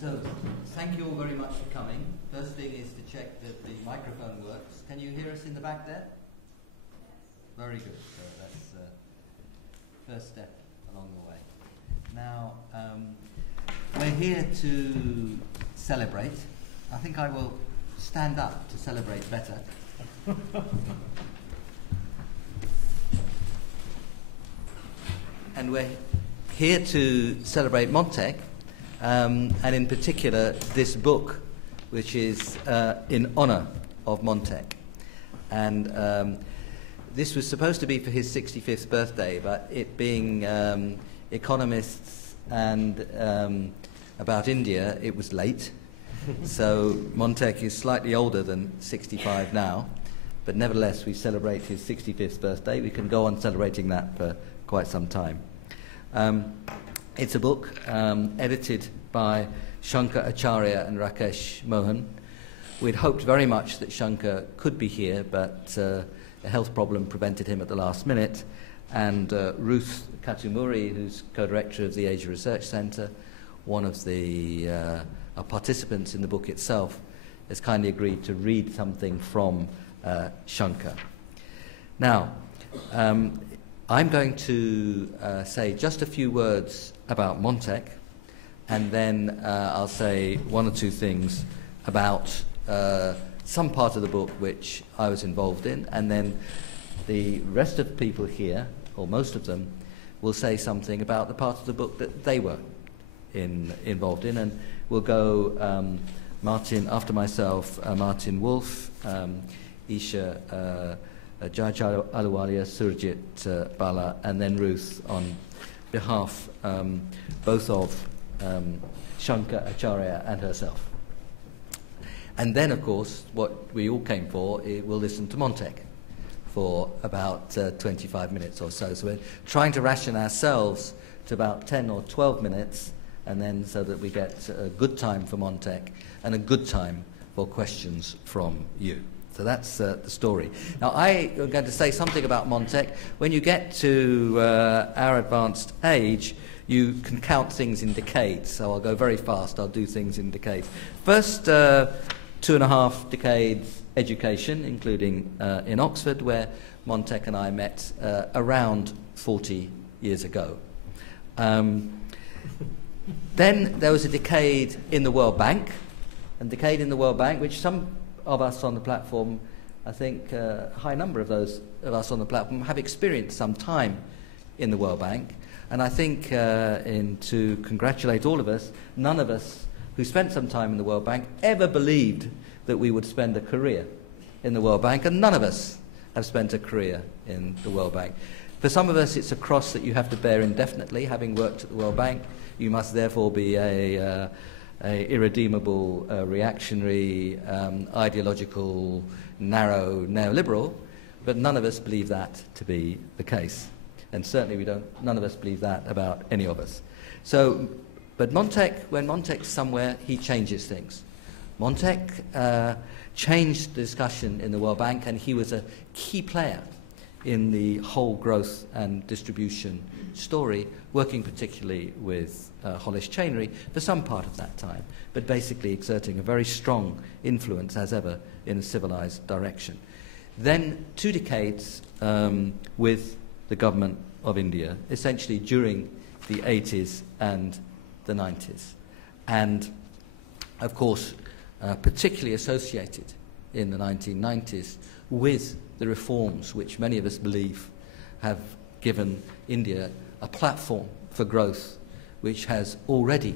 So, thank you all very much for coming. First thing is to check that the microphone works. Can you hear us in the back there? Very good. So that's first step along the way. Now, we're here to celebrate. I think I will stand up to celebrate better. And we're here to celebrate Montek, and in particular this book, which is in honour of Montek. And this was supposed to be for his 65th birthday, but it being economists and about India, it was late. So Montek is slightly older than 65 now, but nevertheless we celebrate his 65th birthday. We can go on celebrating that for quite some time. It's a book edited by Shankar, Acharya and Rakesh Mohan. We'd hoped very much that Shankar could be here, but a health problem prevented him at the last minute. And Ruth Katumuri, who's co-director of the Asia Research Centre, one of the participants in the book itself, has kindly agreed to read something from Shankar. Now, I'm going to say just a few words about Montek, and then I'll say one or two things about some part of the book which I was involved in, and then the rest of the people here, or most of them, will say something about the part of the book that they were involved in, and we'll go Martin, after myself, Martin Wolf, Isha Zayed Ahluwalia, Surjit, Bhalla, and then Ruth on behalf both of Shankar, Acharya and herself. And then, of course, what we all came for, we'll listen to Montek for about 25 minutes or so. So we're trying to ration ourselves to about 10 or 12 minutes, and then so that we get a good time for Montek and a good time for questions from you. So that's the story. Now, I am going to say something about Montek. When you get to our advanced age, you can count things in decades. So I'll go very fast. I'll do things in decades. First 2.5 decades education, including in Oxford, where Montek and I met around 40 years ago. Then there was a decade in the World Bank, which some of us on the platform, I think a high number of those of us on the platform have experienced some time in the World Bank. And I think to congratulate all of us, none of us who spent some time in the World Bank ever believed that we would spend a career in the World Bank, and none of us have spent a career in the World Bank. For some of us, it's a cross that you have to bear indefinitely. Having worked at the World Bank, you must therefore be a irredeemable, reactionary, ideological, narrow neoliberal, but none of us believe that to be the case. And certainly none of us believe that about any of us. So, but Montek, when Montek's somewhere, he changes things. Montek changed the discussion in the World Bank, and he was a key player in the whole growth and distribution story, working particularly with Hollis Chainery for some part of that time, but basically exerting a very strong influence, as ever, in a civilized direction. Then 2 decades with the government of India, essentially during the 80s and the 90s. And, of course, particularly associated in the 1990s with the reforms which many of us believe have given India a platform for growth which has already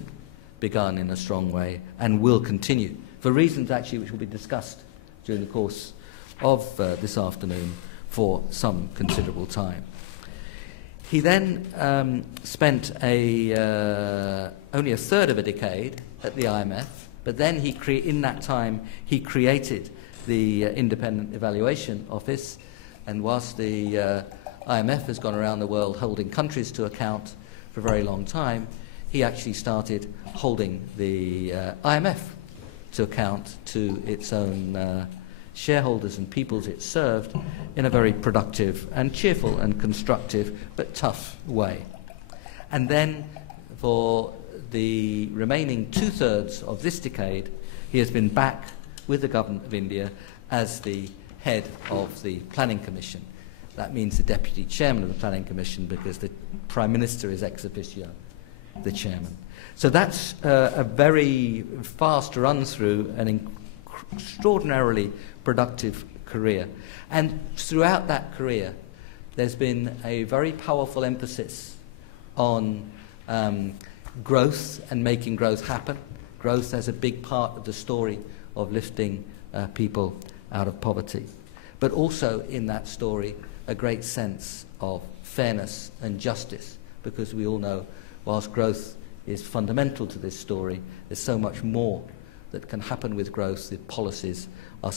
begun in a strong way and will continue, for reasons actually which will be discussed during the course of this afternoon for some considerable time. He then spent only a third of a decade at the IMF, but then in that time he created the Independent Evaluation Office, and whilst the IMF has gone around the world holding countries to account for a very long time, he actually started holding the IMF to account to its own shareholders and peoples it served in a very productive and cheerful and constructive but tough way. And then for the remaining 2/3 of this decade, he has been back with the government of India as the head of the Planning Commission. That means the deputy chairman of the Planning Commission, because the Prime Minister is ex officio the chairman. So that's a very fast run through an extraordinarily productive career. And throughout that career, there's been a very powerful emphasis on growth and making growth happen. Growth as a big part of the story of lifting people out of poverty. But also in that story, a great sense of fairness and justice, because we all know, whilst growth is fundamental to this story, there's so much more that can happen with growth if policies are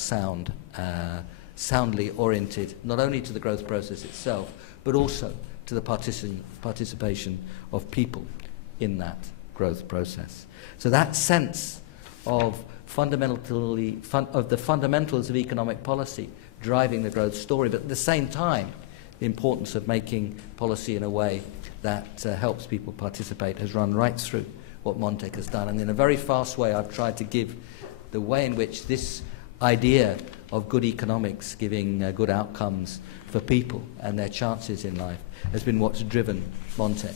soundly oriented, not only to the growth process itself, but also to the participation of people in that growth process. So that sense of the fundamentals of economic policy driving the growth story, but at the same time, the importance of making policy in a way that helps people participate has run right through what Montek has done. And in a very fast way, I've tried to give the way in which this idea of good economics giving good outcomes for people and their chances in life has been what's driven Montek.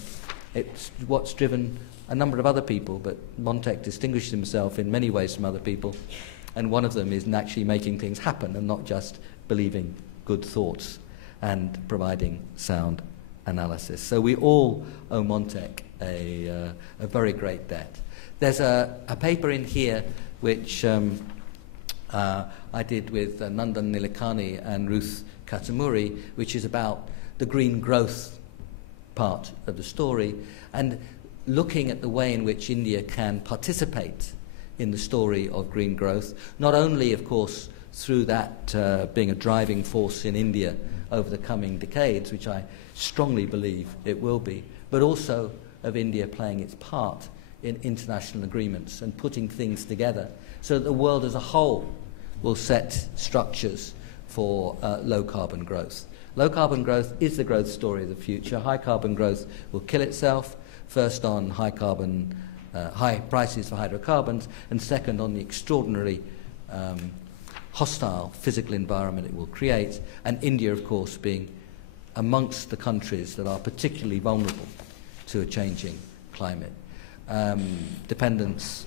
It's what's driven a number of other people, but Montek distinguishes himself in many ways from other people, and one of them is actually making things happen and not just believing good thoughts and providing sound analysis. So we all owe Montek a very great debt. There's a paper in here which I did with Nandan Nilekani and Ruth Katamuri, which is about the green growth part of the story, and looking at the way in which India can participate in the story of green growth, not only, of course, through that being a driving force in India over the coming decades, which I strongly believe it will be, but also of India playing its part in international agreements and putting things together so that the world as a whole will set structures for low-carbon growth. Low-carbon growth is the growth story of the future. High-carbon growth will kill itself, first on high prices for hydrocarbons, and second on the extraordinarily hostile physical environment it will create, and India, of course, being amongst the countries that are particularly vulnerable to a changing climate. Dependence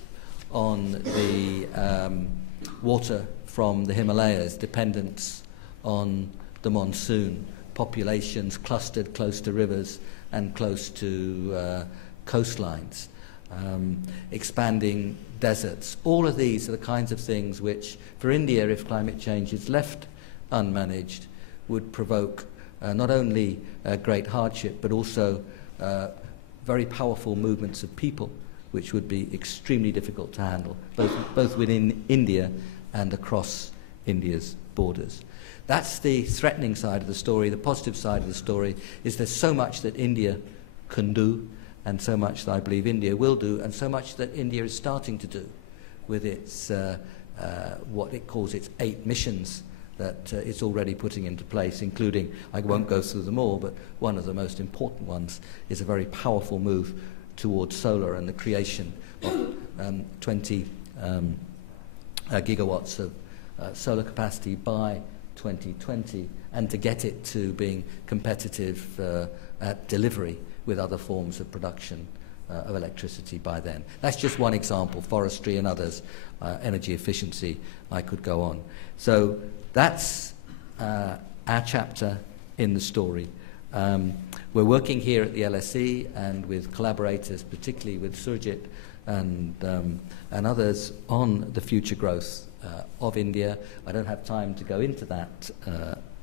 on the water from the Himalayas, dependence on the monsoon, populations clustered close to rivers and close to coastlines, expanding deserts. All of these are the kinds of things which, for India, if climate change is left unmanaged, would provoke not only great hardship, but also very powerful movements of people, which would be extremely difficult to handle, both within India and across India's borders. That's the threatening side of the story. The positive side of the story is there's so much that India can do, and so much that I believe India will do, and so much that India is starting to do with its what it calls its 8 missions that it's already putting into place, including, I won't go through them all, but one of the most important ones is a very powerful move towards solar and the creation of 20 gigawatts of solar capacity by 2020, and to get it to being competitive at delivery with other forms of production of electricity by then. That's just one example, forestry and others, energy efficiency, I could go on. So that's our chapter in the story. We're working here at the LSE and with collaborators, particularly with Surjit and others, on the future growth of India. I don't have time to go into that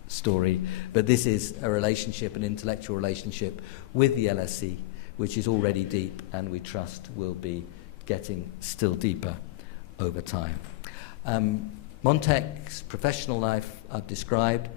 story, but this is a relationship, an intellectual relationship with the LSE, which is already deep and we trust will be getting still deeper over time. Montek's professional life I've described.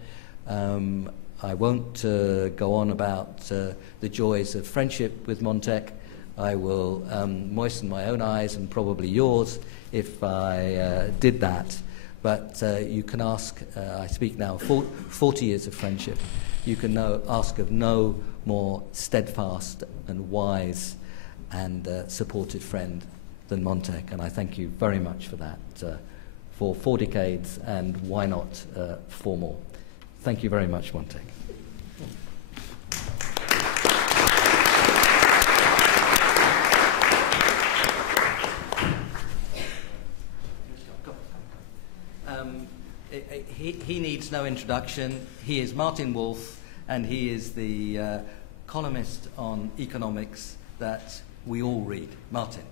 I won't go on about the joys of friendship with Montek. I will moisten my own eyes and probably yours if I did that. But you can ask, I speak now 40 years of friendship, you can ask of no more steadfast and wise and supported friend than Montek, and I thank you very much for that, for 4 decades, and why not 4 more. Thank you very much, Montek. He needs no introduction. He is Martin Wolf, and he is the columnist on economics that we all read. Martin.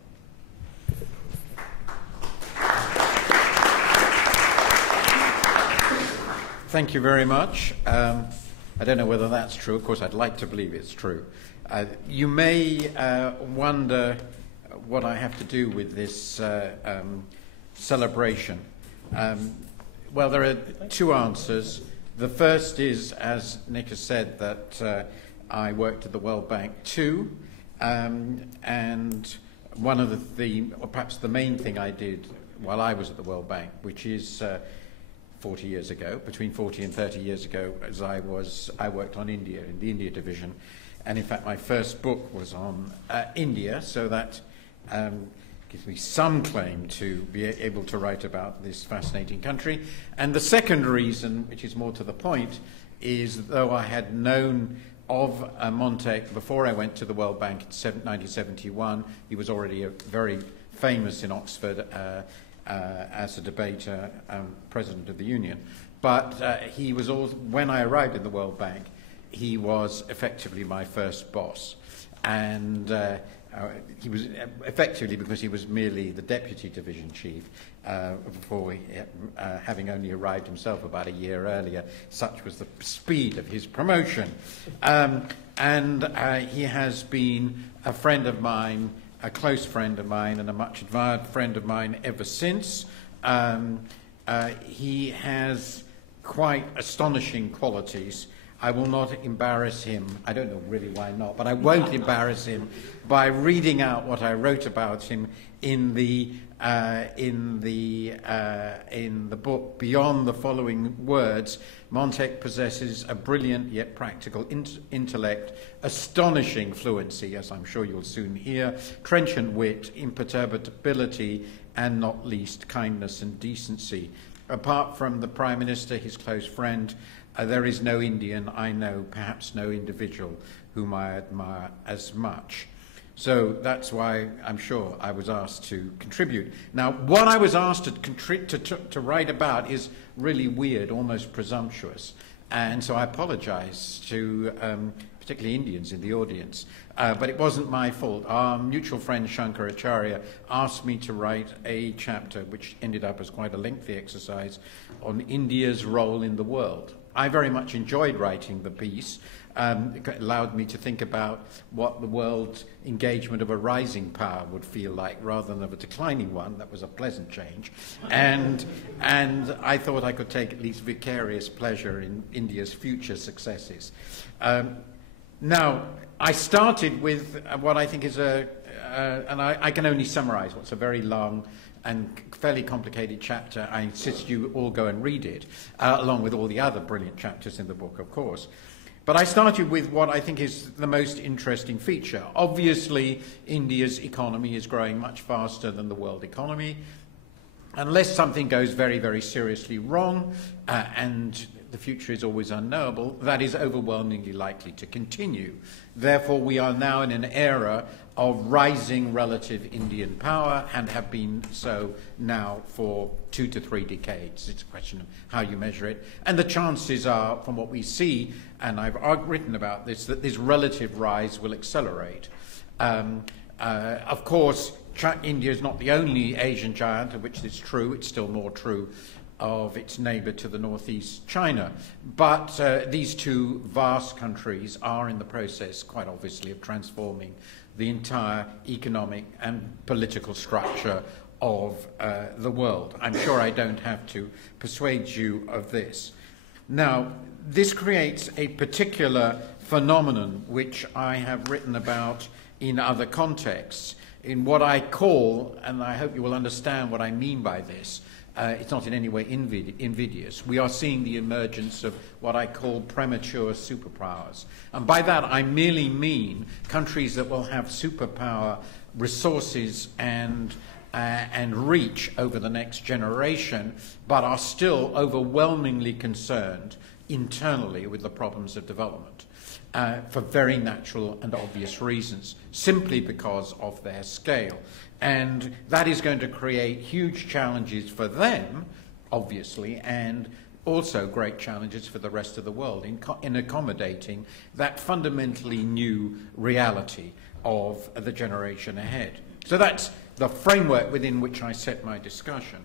Thank you very much. I don't know whether that's true. Of course, I'd like to believe it's true. You may wonder what I have to do with this celebration. Well, there are 2 answers. The first is, as Nick has said, that I worked at the World Bank too, and one of or perhaps the main thing I did while I was at the World Bank, which is 40 years ago, between 40 and 30 years ago, as I worked on India, in the India division, and in fact my first book was on India, so that gives me some claim to be able to write about this fascinating country. And the second reason, which is more to the point, is though I had known of Montek before I went to the World Bank in 1971, he was already very famous in Oxford as a debater, president of the Union. But he was also, when I arrived in the World Bank, he was effectively my first boss. And he was effectively, because he was merely the deputy division chief before having only arrived himself about a year earlier. Such was the speed of his promotion. And he has been a friend of mine, a close friend of mine, and a much admired friend of mine ever since. He has quite astonishing qualities. I will not embarrass him. I don't know really why not, but I won't embarrass him by reading out what I wrote about him in the book. Beyond the following words, Montek possesses a brilliant yet practical intellect, astonishing fluency, as I'm sure you'll soon hear, trenchant wit, imperturbability, and not least kindness and decency. Apart from the Prime Minister, his close friend, there is no Indian I know, perhaps no individual, whom I admire as much. So that's why I'm sure I was asked to contribute. Now, what I was asked to write about is really weird, almost presumptuous. And so I apologize to particularly Indians in the audience. But it wasn't my fault. Our mutual friend Shankar Acharya asked me to write a chapter, which ended up as quite a lengthy exercise, on India's role in the world. I very much enjoyed writing the piece. It allowed me to think about what the world's engagement of a rising power would feel like rather than of a declining one. That was a pleasant change. And I thought I could take at least vicarious pleasure in India's future successes. Now, I started with what I think is and I can only summarize what's a very long and fairly complicated chapter. I insist you all go and read it, along with all the other brilliant chapters in the book, of course. But I started with what I think is the most interesting feature. Obviously, India's economy is growing much faster than the world economy. Unless something goes very, very seriously wrong, and the future is always unknowable, that is overwhelmingly likely to continue. Therefore, we are now in an era of rising relative Indian power, and have been so now for 2 to 3 decades. It's a question of how you measure it. And the chances are, from what we see, and I've written about this, that this relative rise will accelerate. Of course, India is not the only Asian giant of which it's true. It's still more true of its neighbour to the northeast, China. But these 2 vast countries are in the process, quite obviously, of transforming the entire economic and political structure of the world. I'm sure I don't have to persuade you of this. Now, this creates a particular phenomenon which I have written about in other contexts, in what I call, and I hope you will understand what I mean by this, it's not in any way invidious. We are seeing the emergence of what I call premature superpowers. And by that I merely mean countries that will have superpower resources and reach over the next generation, but are still overwhelmingly concerned internally with the problems of development for very natural and obvious reasons, simply because of their scale. And that is going to create huge challenges for them, obviously, and also great challenges for the rest of the world in accommodating that fundamentally new reality of the generation ahead. So that's the framework within which I set my discussion.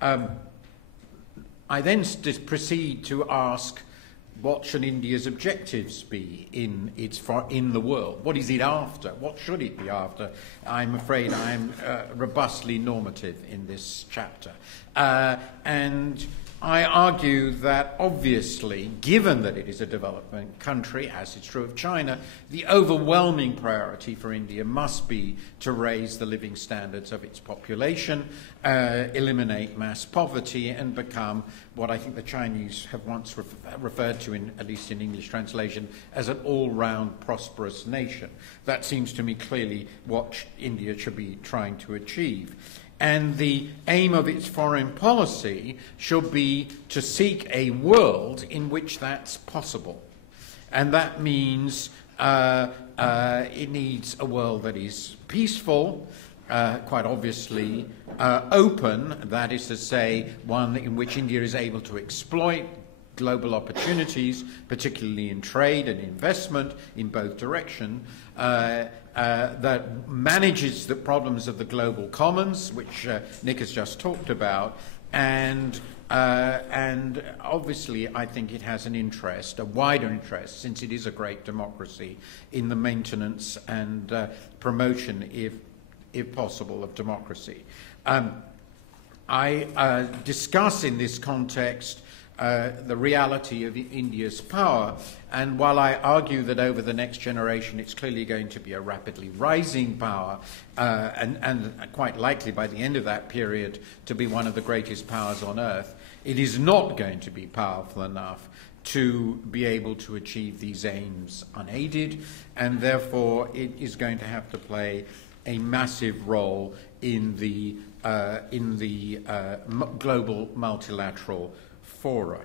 I then proceed to ask, what should India's objectives be in the world? What is it after? What should it be after? I'm afraid I'm robustly normative in this chapter. And I argue that obviously, given that it is a developing country, as is true of China, the overwhelming priority for India must be to raise the living standards of its population, eliminate mass poverty, and become what I think the Chinese have once referred to, at least in English translation, as an all-round prosperous nation. That seems to me clearly what India should be trying to achieve. And the aim of its foreign policy should be to seek a world in which that's possible. And that means it needs a world that is peaceful, quite obviously open, that is to say, one in which India is able to exploit global opportunities, particularly in trade and investment in both directions, that manages the problems of the global commons, which Nick has just talked about, and obviously I think it has an interest, a wider interest, since it is a great democracy, in the maintenance and promotion, if possible, of democracy. I discuss in this context the reality of India's power, and while I argue that over the next generation it's clearly going to be a rapidly rising power, and quite likely by the end of that period to be one of the greatest powers on earth, it is not going to be powerful enough to be able to achieve these aims unaided, and therefore it is going to have to play a massive role in the global multilateral fora.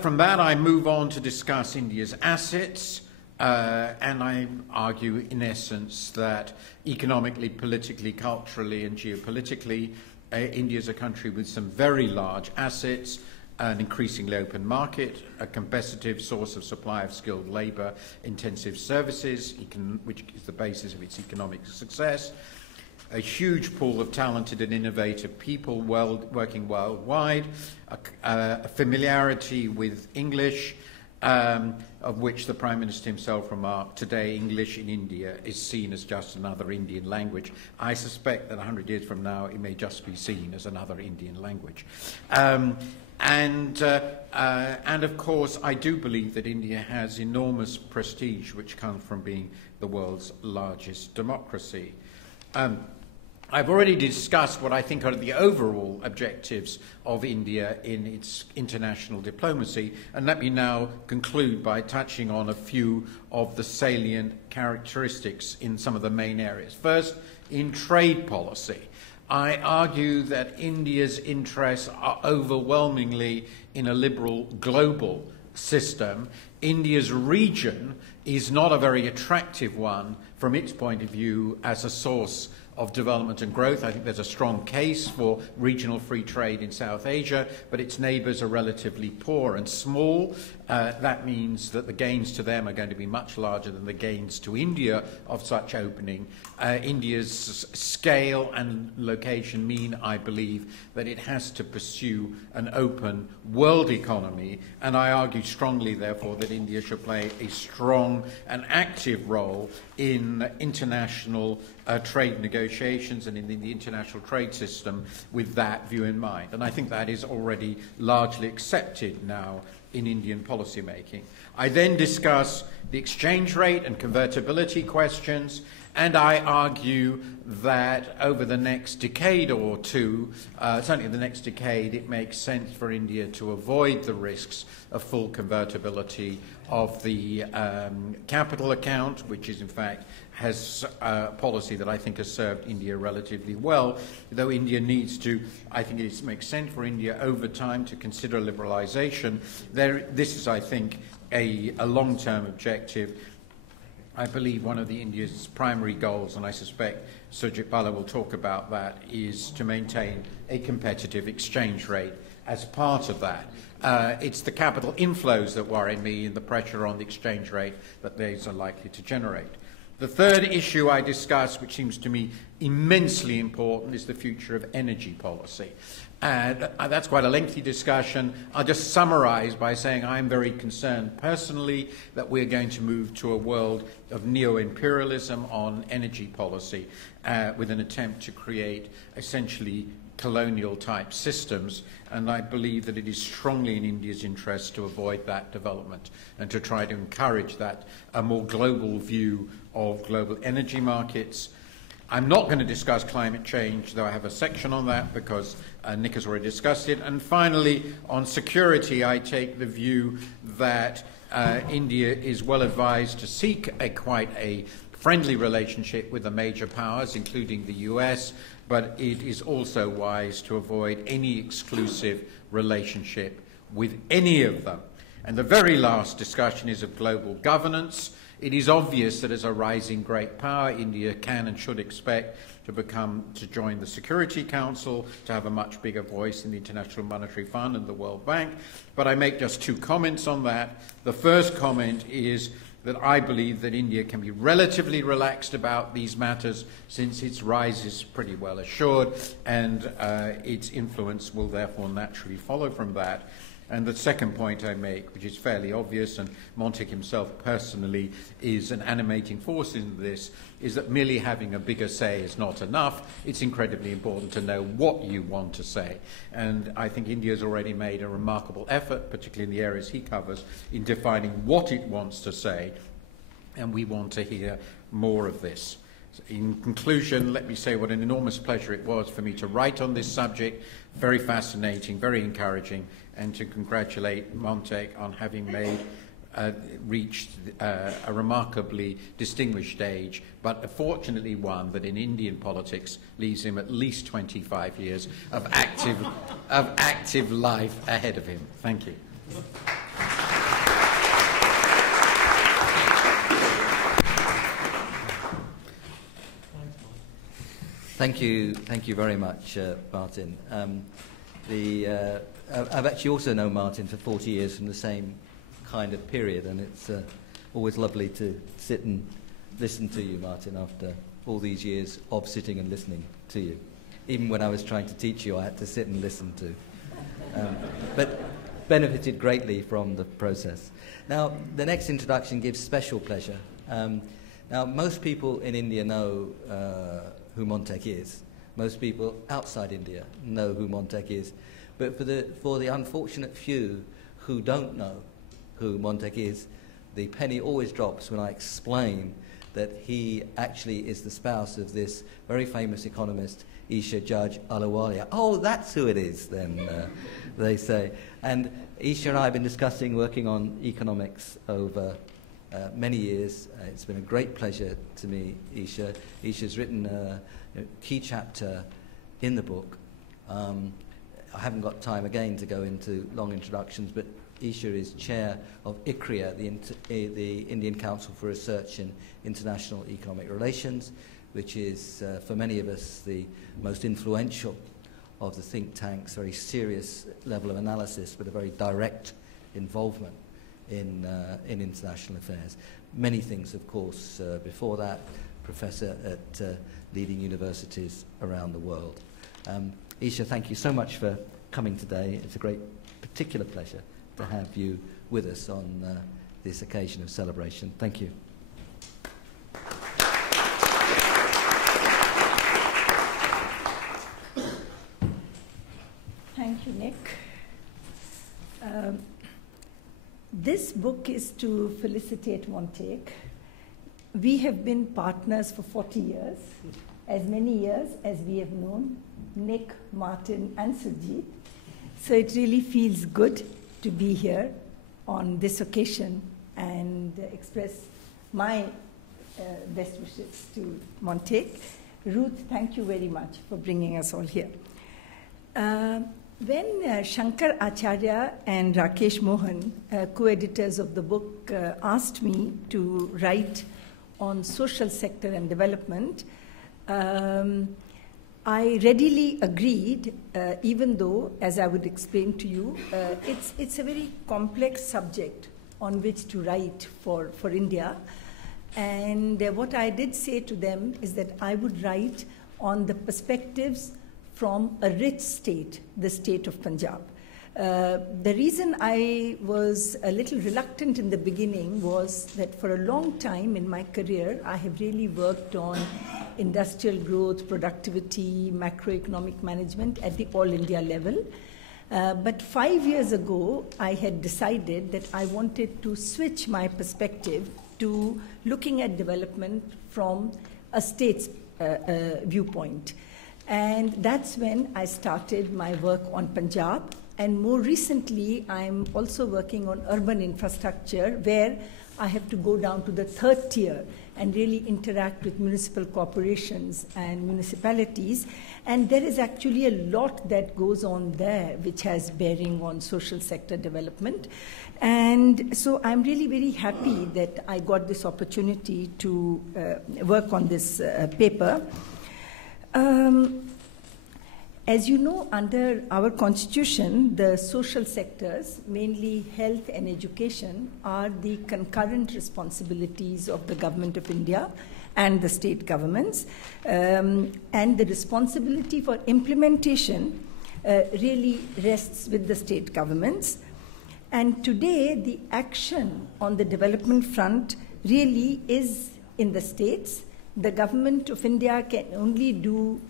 From that, I move on to discuss India's assets, and I argue, in essence, that economically, politically, culturally, and geopolitically, India is a country with some very large assets, an increasingly open market, a competitive source of supply of skilled labour-intensive services, which is the basis of its economic success, a huge pool of talented and innovative people working worldwide, a familiarity with English, of which the Prime Minister himself remarked, today English in India is seen as just another Indian language. I suspect that 100 years from now it may just be seen as another Indian language. And of course, I do believe that India has enormous prestige, which comes from being the world's largest democracy. I've already discussed what I think are the overall objectives of India in its international diplomacy, and let me now conclude by touching on a few of the salient characteristics in some of the main areas. First, in trade policy, I argue that India's interests are overwhelmingly in a liberal global system. India's region is not a very attractive one from its point of view as a source of development and growth. I think there's a strong case for regional free trade in South Asia, but its neighbours are relatively poor and small. That means that the gains to them are going to be much larger than the gains to India of such opening. India's scale and location mean, I believe, that it has to pursue an open world economy, and I argue strongly, therefore, that India should play a strong and active role in international trade negotiations and in the international trade system with that view in mind. And I think that is already largely accepted now in Indian policy making. I then discuss the exchange rate and convertibility questions, And I argue that over the next decade or two, certainly the next decade, it makes sense for India to avoid the risks of full convertibility of the capital account, which is in fact has a policy that I think has served India relatively well, though India needs to, I think it makes sense for India over time to consider liberalisation. This is, I think, a long-term objective. I believe one of India's primary goals, and I suspect Surjit Bhalla will talk about that, is to maintain a competitive exchange rate as part of that. It's the capital inflows that worry me and the pressure on the exchange rate that these are likely to generate. The third issue I discuss, which seems to me immensely important, is the future of energy policy. And that's quite a lengthy discussion. I'll just summarize by saying I'm very concerned personally that we're going to move to a world of neo-imperialism on energy policy with an attempt to create essentially colonial-type systems, and I believe that it is strongly in India's interest to avoid that development and to try to encourage that a more global view of global energy markets. I'm not going to discuss climate change, though I have a section on that because Nick has already discussed it. And finally, on security, I take the view that India is well advised to seek quite a friendly relationship with the major powers, including the US, but it is also wise to avoid any exclusive relationship with any of them. And the very last discussion is of global governance. It is obvious that as a rising great power, India can and should expect to join the Security Council, to have a much bigger voice in the International Monetary Fund and the World Bank. But I make just two comments on that. The first comment is that I believe that India can be relatively relaxed about these matters since its rise is pretty well assured, and its influence will therefore naturally follow from that. And the second point I make, which is fairly obvious, and Montek himself personally is an animating force in this, is that merely having a bigger say is not enough. It's incredibly important to know what you want to say. And I think India has already made a remarkable effort, particularly in the areas he covers, in defining what it wants to say, and we want to hear more of this. In conclusion, let me say what an enormous pleasure it was for me to write on this subject. Very fascinating, very encouraging, and to congratulate Montek on having reached a remarkably distinguished stage, but fortunately one that in Indian politics leaves him at least 25 years of active life ahead of him. Thank you. Thank you very much, Martin. I've actually also known Martin for 40 years from the same kind of period, and it's always lovely to sit and listen to you, Martin, after all these years of sitting and listening to you. Even when I was trying to teach you, I had to sit and listen to. But benefited greatly from the process. Now, the next introduction gives special pleasure. Now, most people in India know who Montek is. Most people outside India know who Montek is. But for the unfortunate few who don't know who Montek is, the penny always drops when I explain that he actually is the spouse of this very famous economist, Sheikh Zayed Ahluwalia. Oh, that's who it is, then, they say. And Isha and I have been discussing working on economics over many years. It's been a great pleasure to me, Isha. Isha's written a key chapter in the book. I haven't got time again to go into long introductions, but Isha is chair of Acharya, the Indian Council for Research in International Economic Relations, which is, for many of us, the most influential of the think tanks, very serious level of analysis, but a very direct involvement in international affairs. Many things, of course, before that, professor at leading universities around the world. Isha, thank you so much for coming today. It's a great particular pleasure to have you with us on this occasion of celebration. Thank you. Thank you, Nick. This book is to felicitate Montek. we have been partners for 40 years, as many years as we have known Nick, Martin, and Surjit. So it really feels good to be here on this occasion and express my best wishes to Montek. Ruth, thank you very much for bringing us all here. When Shankar, Acharya, and Rakesh Mohan, co-editors of the book, asked me to write on social sector and development, I readily agreed, even though, as I would explain to you, it's a very complex subject on which to write for India. And what I did say to them is that I would write on the perspectives from a rich state, the state of Punjab. The reason I was a little reluctant in the beginning was that for a long time in my career, I have really worked on industrial growth, productivity, macroeconomic management at the all India level. But 5 years ago, I had decided that I wanted to switch my perspective to looking at development from a state's viewpoint. And that's when I started my work on Punjab. And more recently, I'm also working on urban infrastructure, where I have to go down to the third tier and really interact with municipal corporations and municipalities. And there is actually a lot that goes on there which has bearing on social sector development. And so I'm really very happy that I got this opportunity to work on this paper. As you know, under our constitution, the social sectors, mainly health and education, are the concurrent responsibilities of the Government of India and the state governments. And the responsibility for implementation really rests with the state governments. And today, the action on the development front really is in the states. The Government of India can only do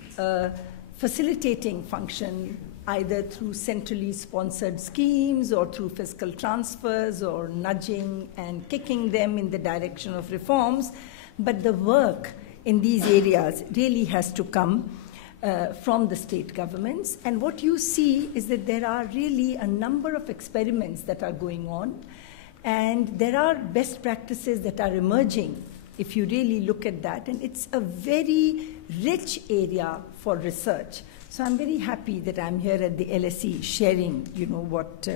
facilitating function either through centrally sponsored schemes or through fiscal transfers or nudging and kicking them in the direction of reforms. But the work in these areas really has to come from the state governments. And what you see is that there are really a number of experiments that are going on, and there are best practices that are emerging if you really look at that. And it's a very rich area for research. So I'm very happy that I'm here at the LSE sharing, what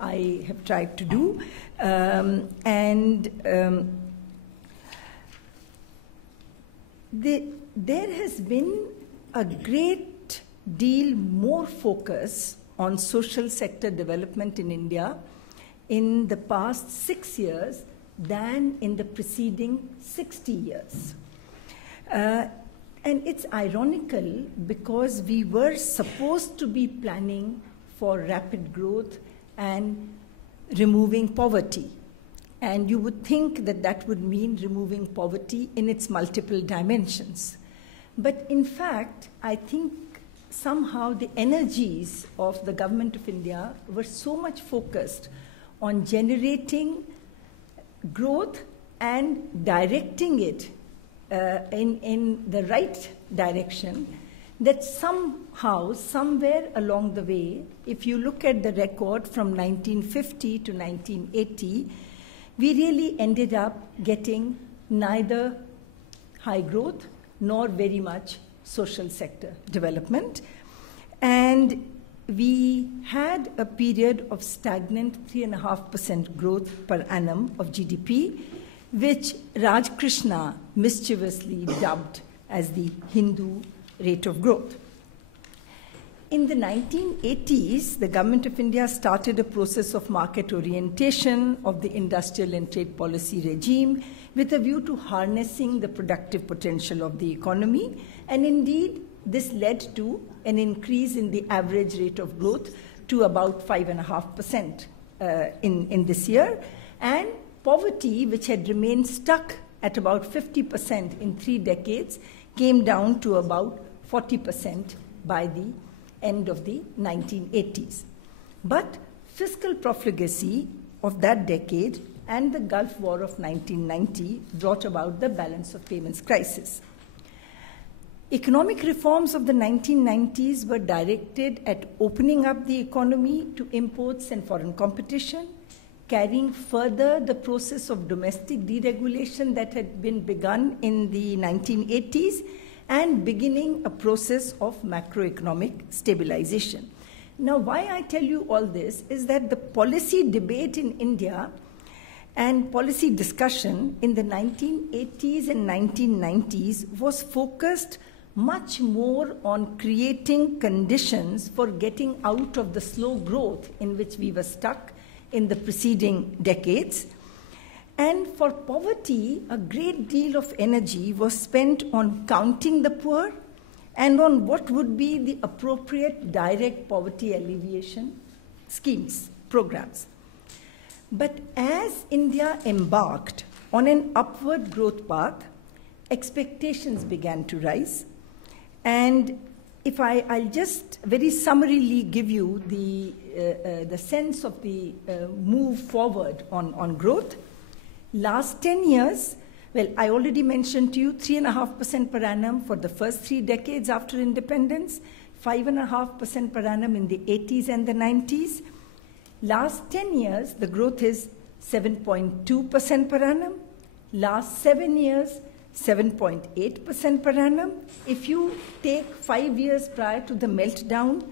I have tried to do. There has been a great deal more focus on social sector development in India in the past 6 years than in the preceding 60 years. And it's ironical because we were supposed to be planning for rapid growth and removing poverty. And you would think that that would mean removing poverty in its multiple dimensions. But in fact, I think somehow the energies of the Government of India were so much focused on generating growth and directing it in the right direction, that somehow, somewhere along the way, if you look at the record from 1950 to 1980, we really ended up getting neither high growth nor very much social sector development. And we had a period of stagnant 3.5% growth per annum of GDP, which Raj Krishna mischievously dubbed as the Hindu rate of growth. In the 1980s, the Government of India started a process of market orientation of the industrial and trade policy regime with a view to harnessing the productive potential of the economy. And indeed, this led to an increase in the average rate of growth to about 5.5% in this year. And poverty, which had remained stuck at about 50% in 3 decades, came down to about 40% by the end of the 1980s. But fiscal profligacy of that decade and the Gulf War of 1990 brought about the balance of payments crisis. Economic reforms of the 1990s were directed at opening up the economy to imports and foreign competition, carrying further the process of domestic deregulation that had been begun in the 1980s, and beginning a process of macroeconomic stabilization. Now, why I tell you all this is that the policy debate in India and policy discussion in the 1980s and 1990s was focused much more on creating conditions for getting out of the slow growth in which we were stuck in the preceding decades. And for poverty, a great deal of energy was spent on counting the poor and on what would be the appropriate direct poverty alleviation schemes, programs. But as India embarked on an upward growth path, expectations began to rise. And if I'll just very summarily give you the sense of the move forward on growth. Last 10 years, well, I already mentioned to you 3.5% per annum for the first 3 decades after independence, 5.5% per annum in the 80s and the 90s. Last 10 years, the growth is 7.2% per annum. Last 7 years, 7.8% per annum. If you take 5 years prior to the meltdown,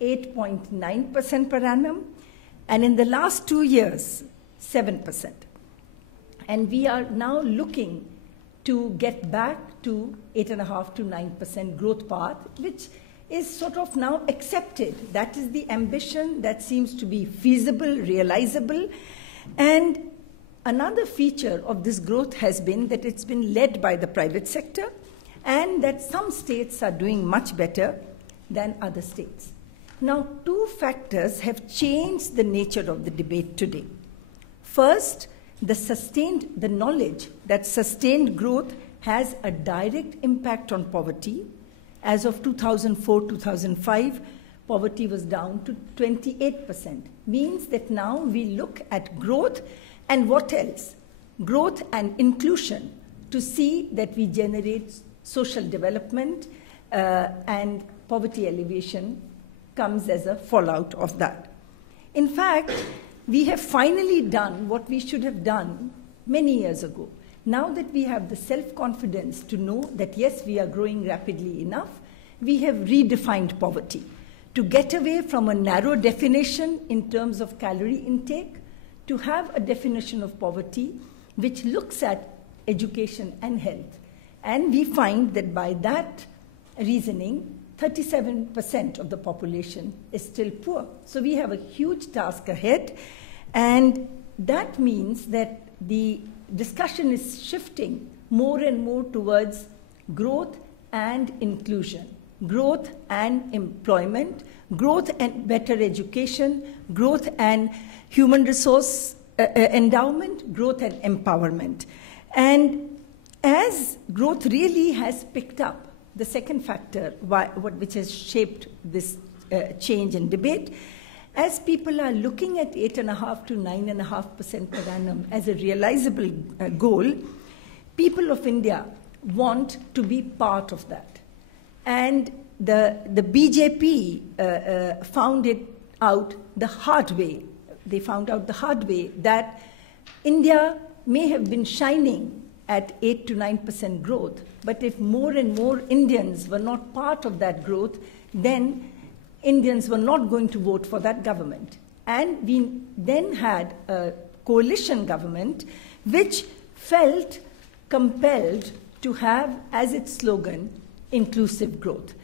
8.9% per annum. And in the last 2 years, 7%. And we are now looking to get back to 8.5 to 9% growth path, which is sort of now accepted. That is the ambition that seems to be feasible, realizable. And another feature of this growth has been that it's been led by the private sector, and that some states are doing much better than other states. Now, 2 factors have changed the nature of the debate today. First, the knowledge that sustained growth has a direct impact on poverty. As of 2004-2005, poverty was down to 28%. Means that now we look at growth and what else? Growth and inclusion to see that we generate social development, and poverty alleviation comes as a fallout of that. In fact, we have finally done what we should have done many years ago. Now that we have the self-confidence to know that, yes, we are growing rapidly enough, we have redefined poverty to get away from a narrow definition in terms of calorie intake, to have a definition of poverty which looks at education and health. And we find that by that reasoning, 37% of the population is still poor. So we have a huge task ahead, and that means that the discussion is shifting more and more towards growth and inclusion, growth and employment, growth and better education, growth and human resource endowment, growth and empowerment. And as growth really has picked up, the second factor which has shaped this change in debate, as people are looking at 8.5 to 9.5% per annum as a realizable goal, people of India want to be part of that. And the BJP found it out the hard way. They found out the hard way that India may have been shining at 8 to 9% growth, but if more and more Indians were not part of that growth, then Indians were not going to vote for that government. And we then had a coalition government which felt compelled to have as its slogan, inclusive growth.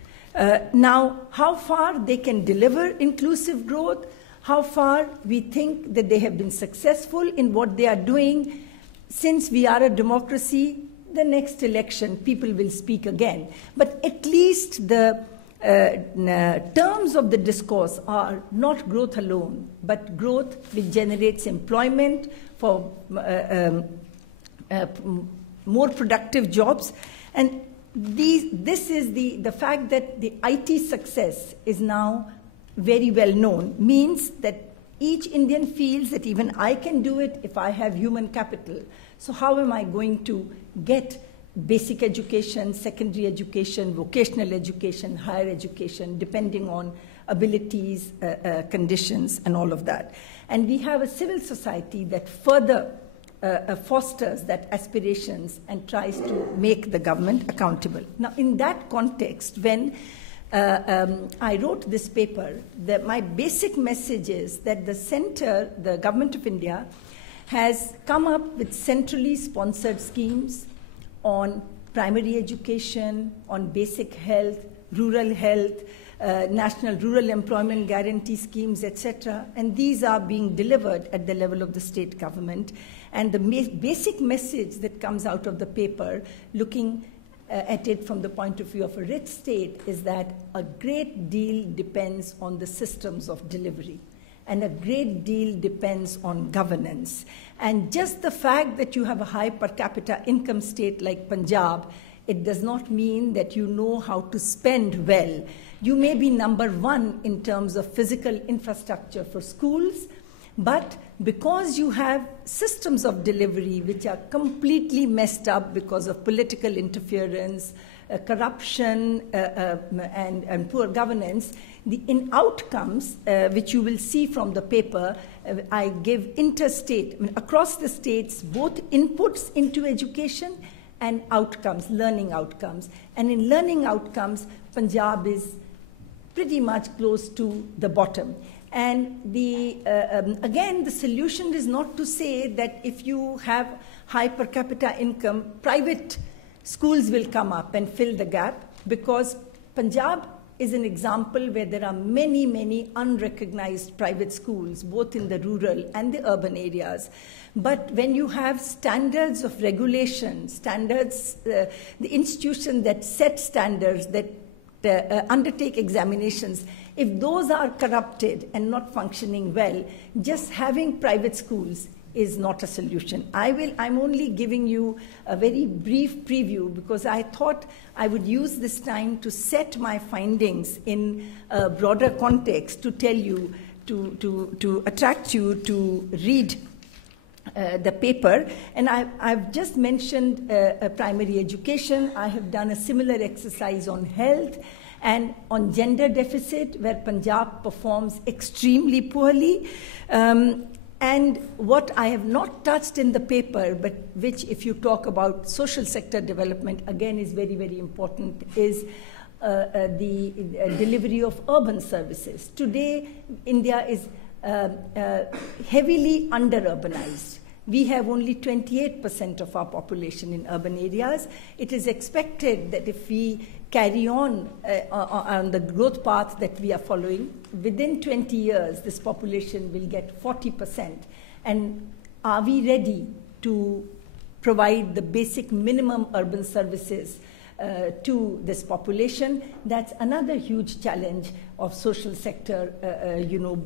Now, how far they can deliver inclusive growth, how far we think that they have been successful in what they are doing, since we are a democracy, the next election people will speak again. But at least the terms of the discourse are not growth alone, but growth which generates employment for more productive jobs. And this is the fact that the IT success is now very well known, means that Each Indian feels that even I can do it if I have human capital. So how am I going to get basic education, secondary education, vocational education, higher education, depending on abilities, conditions, and all of that. And we have a civil society that further fosters that aspirations and tries to make the government accountable. Now, in that context, when I wrote this paper, my basic message is that the center, the government of India, has come up with centrally sponsored schemes on primary education, on basic health, rural health, national rural employment guarantee schemes, etc. And these are being delivered at the level of the state government. And the basic message that comes out of the paper, looking at it from the point of view of a rich state, is that a great deal depends on the systems of delivery. And a great deal depends on governance. And just the fact that you have a high per capita income state like Punjab, it does not mean that you know how to spend well. You may be number one in terms of physical infrastructure for schools, but because you have systems of delivery which are completely messed up because of political interference, corruption, and poor governance, in outcomes, which you will see from the paper, I give interstate, across the states, both inputs into education and outcomes, learning outcomes. And in learning outcomes, Punjab is pretty much close to the bottom. And again, the solution is not to say that if you have high per capita income, private schools will come up and fill the gap, because Punjab is an example where there are many, many unrecognized private schools, both in the rural and the urban areas. But when you have standards of regulation, standards, the institution that set standards, that undertake examinations, if those are corrupted and not functioning well, just having private schools is not a solution. I'm only giving you a very brief preview because I thought I would use this time to set my findings in a broader context, to tell you, to attract you to read the paper. And I've just mentioned primary education. I have done a similar exercise on health and on gender deficit, where Punjab performs extremely poorly. And what I have not touched in the paper, but which, if you talk about social sector development, again is very, very important, is the delivery of urban services. Today, India is heavily under-urbanized. We have only 28% of our population in urban areas. It is expected that if we carry on the growth path that we are following, within 20 years, this population will get 40%. And are we ready to provide the basic minimum urban services to this population? That's another huge challenge of social sector,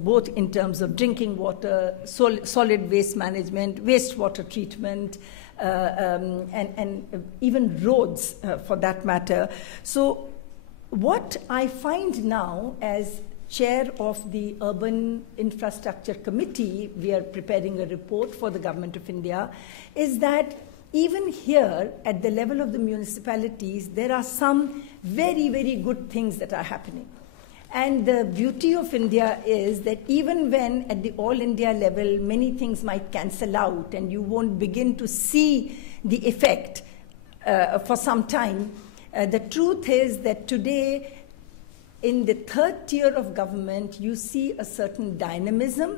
both in terms of drinking water, solid waste management, wastewater treatment, and even roads, for that matter. So what I find now, as chair of the Urban Infrastructure Committee, we are preparing a report for the Government of India, is that even here, at the level of the municipalities, there are some very, very good things that are happening. And the beauty of India is that even when at the all India level, many things might cancel out and you won't begin to see the effect for some time, the truth is that today, in the third tier of government, you see a certain dynamism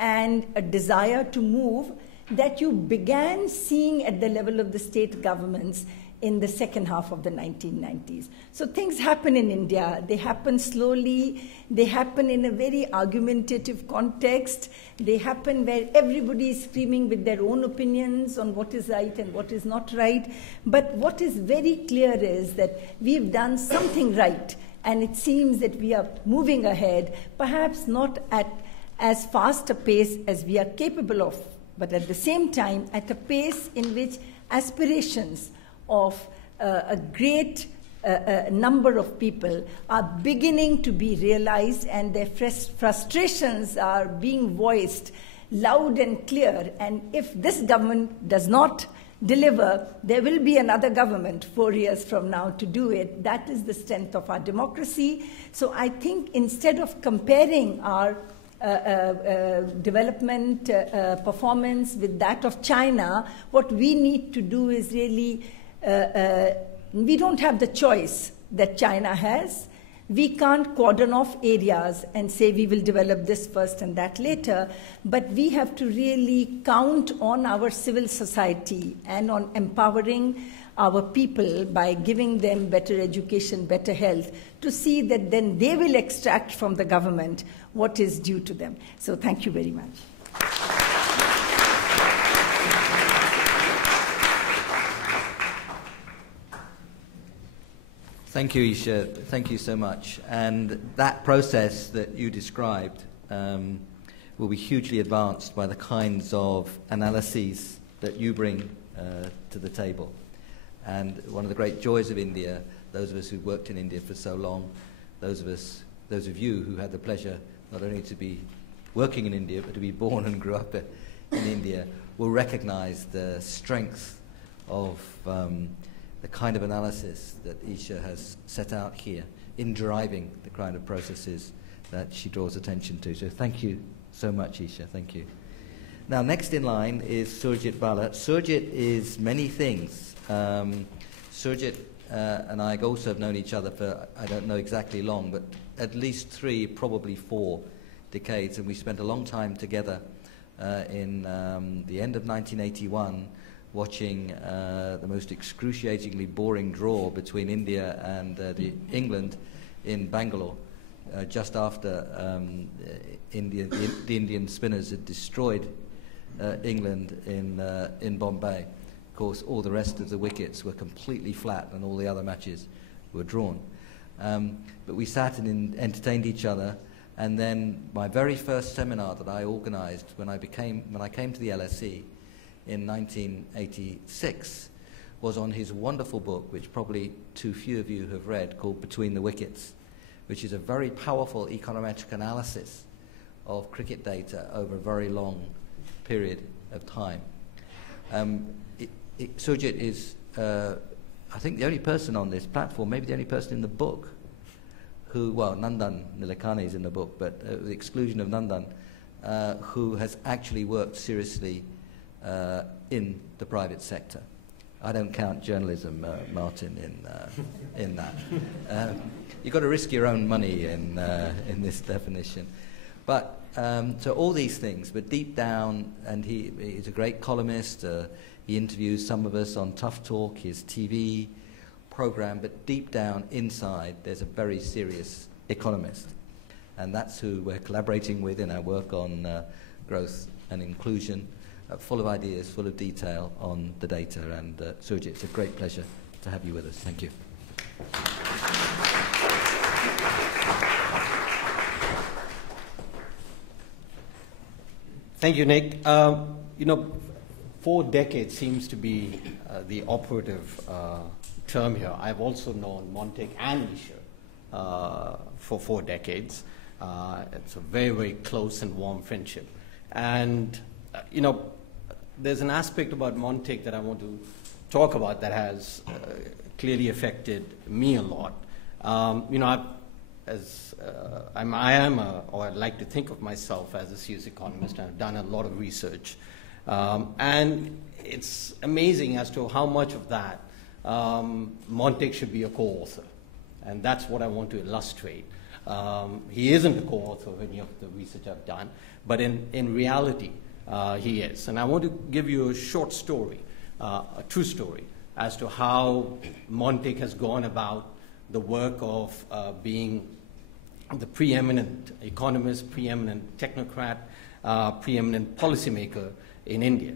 and a desire to move that you began seeing at the level of the state governments in the second half of the 1990s. So things happen in India. They happen slowly. They happen in a very argumentative context. They happen where everybody is screaming with their own opinions on what is right and what is not right. But what is very clear is that we've done something right, and it seems that we are moving ahead, perhaps not at as fast a pace as we are capable of, but at the same time at a pace in which aspirations of a great number of people are beginning to be realized, and their frustrations are being voiced loud and clear. And if this government does not deliver, there will be another government 4 years from now to do it. That is the strength of our democracy. So I think instead of comparing our development performance with that of China, what we need to do is really, we don't have the choice that China has. We can't cordon off areas and say we will develop this first and that later, but we have to really count on our civil society and on empowering our people by giving them better education, better health, to see that then they will extract from the government what is due to them. So thank you very much. Thank you, Isha. Thank you so much. And that process that you described will be hugely advanced by the kinds of analyses that you bring to the table. And one of the great joys of India, those of us who've worked in India for so long, those of you who had the pleasure not only to be working in India, but to be born and grew up in India, will recognize the strength of the kind of analysis that Isha has set out here in driving the kind of processes that she draws attention to. So thank you so much, Isha. Thank you. Now, next in line is Surjit Bhalla. Surjit is many things. Surjit and I also have known each other for, I don't know exactly long, but at least 3, probably 4 decades. And we spent a long time together in the end of 1981, watching the most excruciatingly boring draw between India and England in Bangalore, just after the Indian spinners had destroyed England in Bombay. Of course, all the rest of the wickets were completely flat and all the other matches were drawn. But we sat and entertained each other, and then my very first seminar that I organized when I came to the LSE in 1986 was on his wonderful book, which probably too few of you have read, called Between the Wickets, which is a very powerful econometric analysis of cricket data over a very long period of time. Surjit is, I think, the only person on this platform, maybe the only person in the book who, well, Nandan Nilekani is in the book, but with the exclusion of Nandan, who has actually worked seriously in the private sector. I don't count journalism, Martin, in that. You've got to risk your own money in this definition. But so all these things, but deep down, and he's a great columnist. He interviews some of us on Tough Talk, his TV program. But deep down inside, there's a very serious economist, and that's who we're collaborating with in our work on growth and inclusion. Full of ideas, full of detail on the data. And Surjit, it's a great pleasure to have you with us. Thank you. Thank you, Nick. 4 decades seems to be the operative term here. I've also known Montek and Isha for 4 decades. It's a very, very close and warm friendship. And, there's an aspect about Montek that I want to talk about that has clearly affected me a lot. I like to think of myself as a serious economist, and I've done a lot of research. And it's amazing as to how much of that Montek should be a co-author. And that's what I want to illustrate. He isn't a co-author of any of the research I've done, but in reality, he is. And I want to give you a short story, a true story, as to how Montek has gone about the work of being the preeminent economist, preeminent technocrat, preeminent policymaker in India.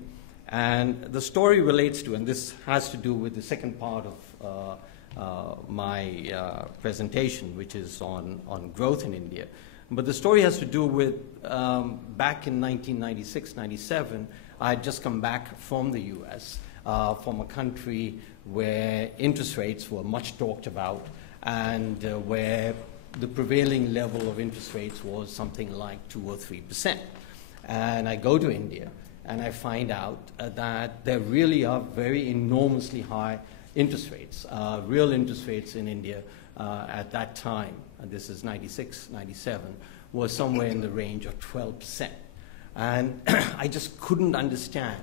And the story relates to, and this has to do with the second part of my presentation, which is on growth in India. But the story has to do with back in 1996, 97, I had just come back from the US. from a country where interest rates were much talked about and where the prevailing level of interest rates was something like 2 or 3%. And I go to India and I find out that there really are very enormously high interest rates. Real interest rates in India at that time, and this is 96, 97, was somewhere in the range of 12%. And I just couldn't understand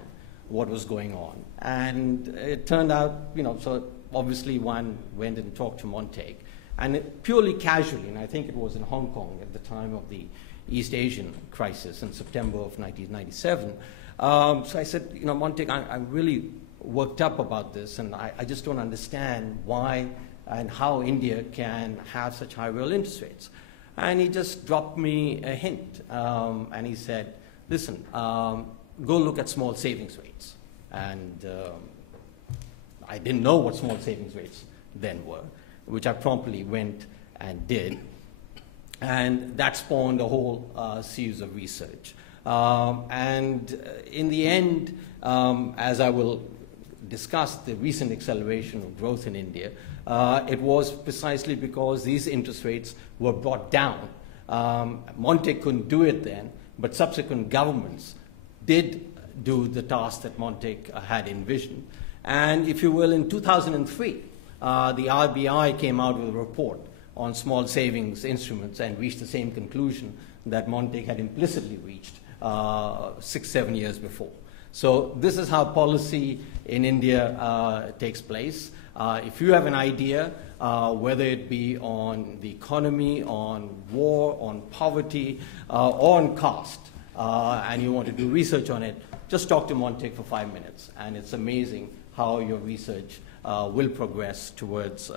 what was going on. And it turned out, so obviously one went and talked to Montek, and purely casually, and I think it was in Hong Kong at the time of the East Asian crisis in September of 1997. So I said, Montek, I'm really worked up about this, and I just don't understand why and how India can have such high real interest rates. And he just dropped me a hint, and he said, listen, go look at small savings rates. And I didn't know what small savings rates then were, which I promptly went and did. And that spawned a whole series of research. And in the end, as I will discuss the recent acceleration of growth in India, it was precisely because these interest rates were brought down. Montek couldn't do it then, but subsequent governments did do the task that Montek had envisioned. And if you will, in 2003, the RBI came out with a report on small savings instruments and reached the same conclusion that Montek had implicitly reached 6-7 years before. So this is how policy in India takes place. If you have an idea, whether it be on the economy, on war, on poverty, or on cost, and you want to do research on it, just talk to Montek for 5 minutes, and it's amazing how your research will progress towards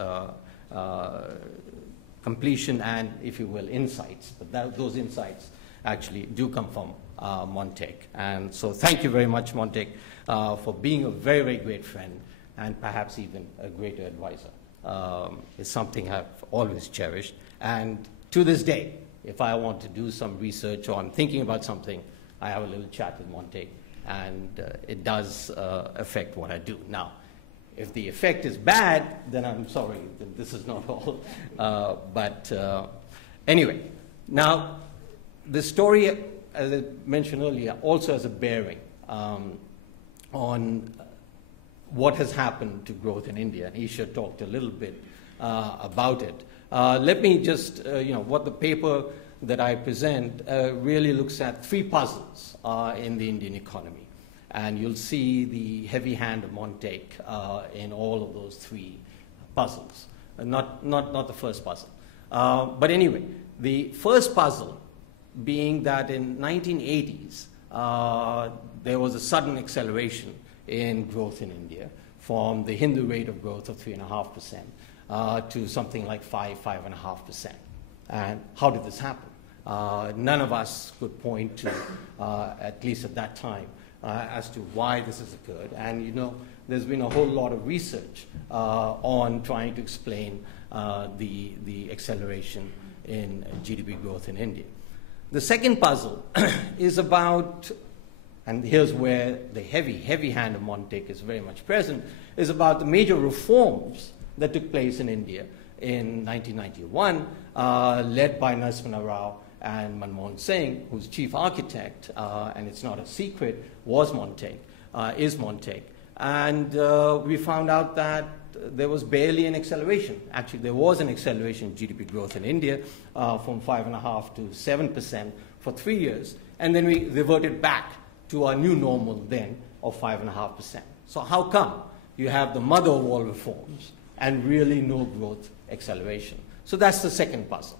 completion and, if you will, insights. But those insights actually do come from Montek. And so thank you very much, Montek, for being a very, very great friend and perhaps even a greater advisor. It's something I've always cherished. And to this day, if I want to do some research or I'm thinking about something, I have a little chat with Montek, and it does affect what I do. Now, if the effect is bad, then I'm sorry, then this is not all. But anyway, now the story, as I mentioned earlier, also has a bearing on what has happened to growth in India. Isha talked a little bit about it. Let me just, what the paper that I present really looks at 3 puzzles in the Indian economy. And you'll see the heavy hand of Montek in all of those 3 puzzles. Not the first puzzle. But anyway, the first puzzle being that in 1980s, there was a sudden acceleration in growth in India from the Hindu rate of growth of 3.5% to something like 5.5%. And how did this happen? None of us could point to, at least at that time, as to why this has occurred. And there's been a whole lot of research on trying to explain the acceleration in GDP growth in India. The second puzzle is about, and here's where the heavy hand of Montek is very much present, is about the major reforms that took place in India in 1991, led by Narasimha Rao and Montek Singh, whose chief architect, and it's not a secret, was Montek, is Montek. And we found out that there was barely an acceleration. Actually, there was an acceleration in GDP growth in India from 5.5% to 7% for 3 years. And then we reverted back to our new normal then of 5.5%. So how come you have the mother of all reforms and really no growth acceleration? So that's the second puzzle.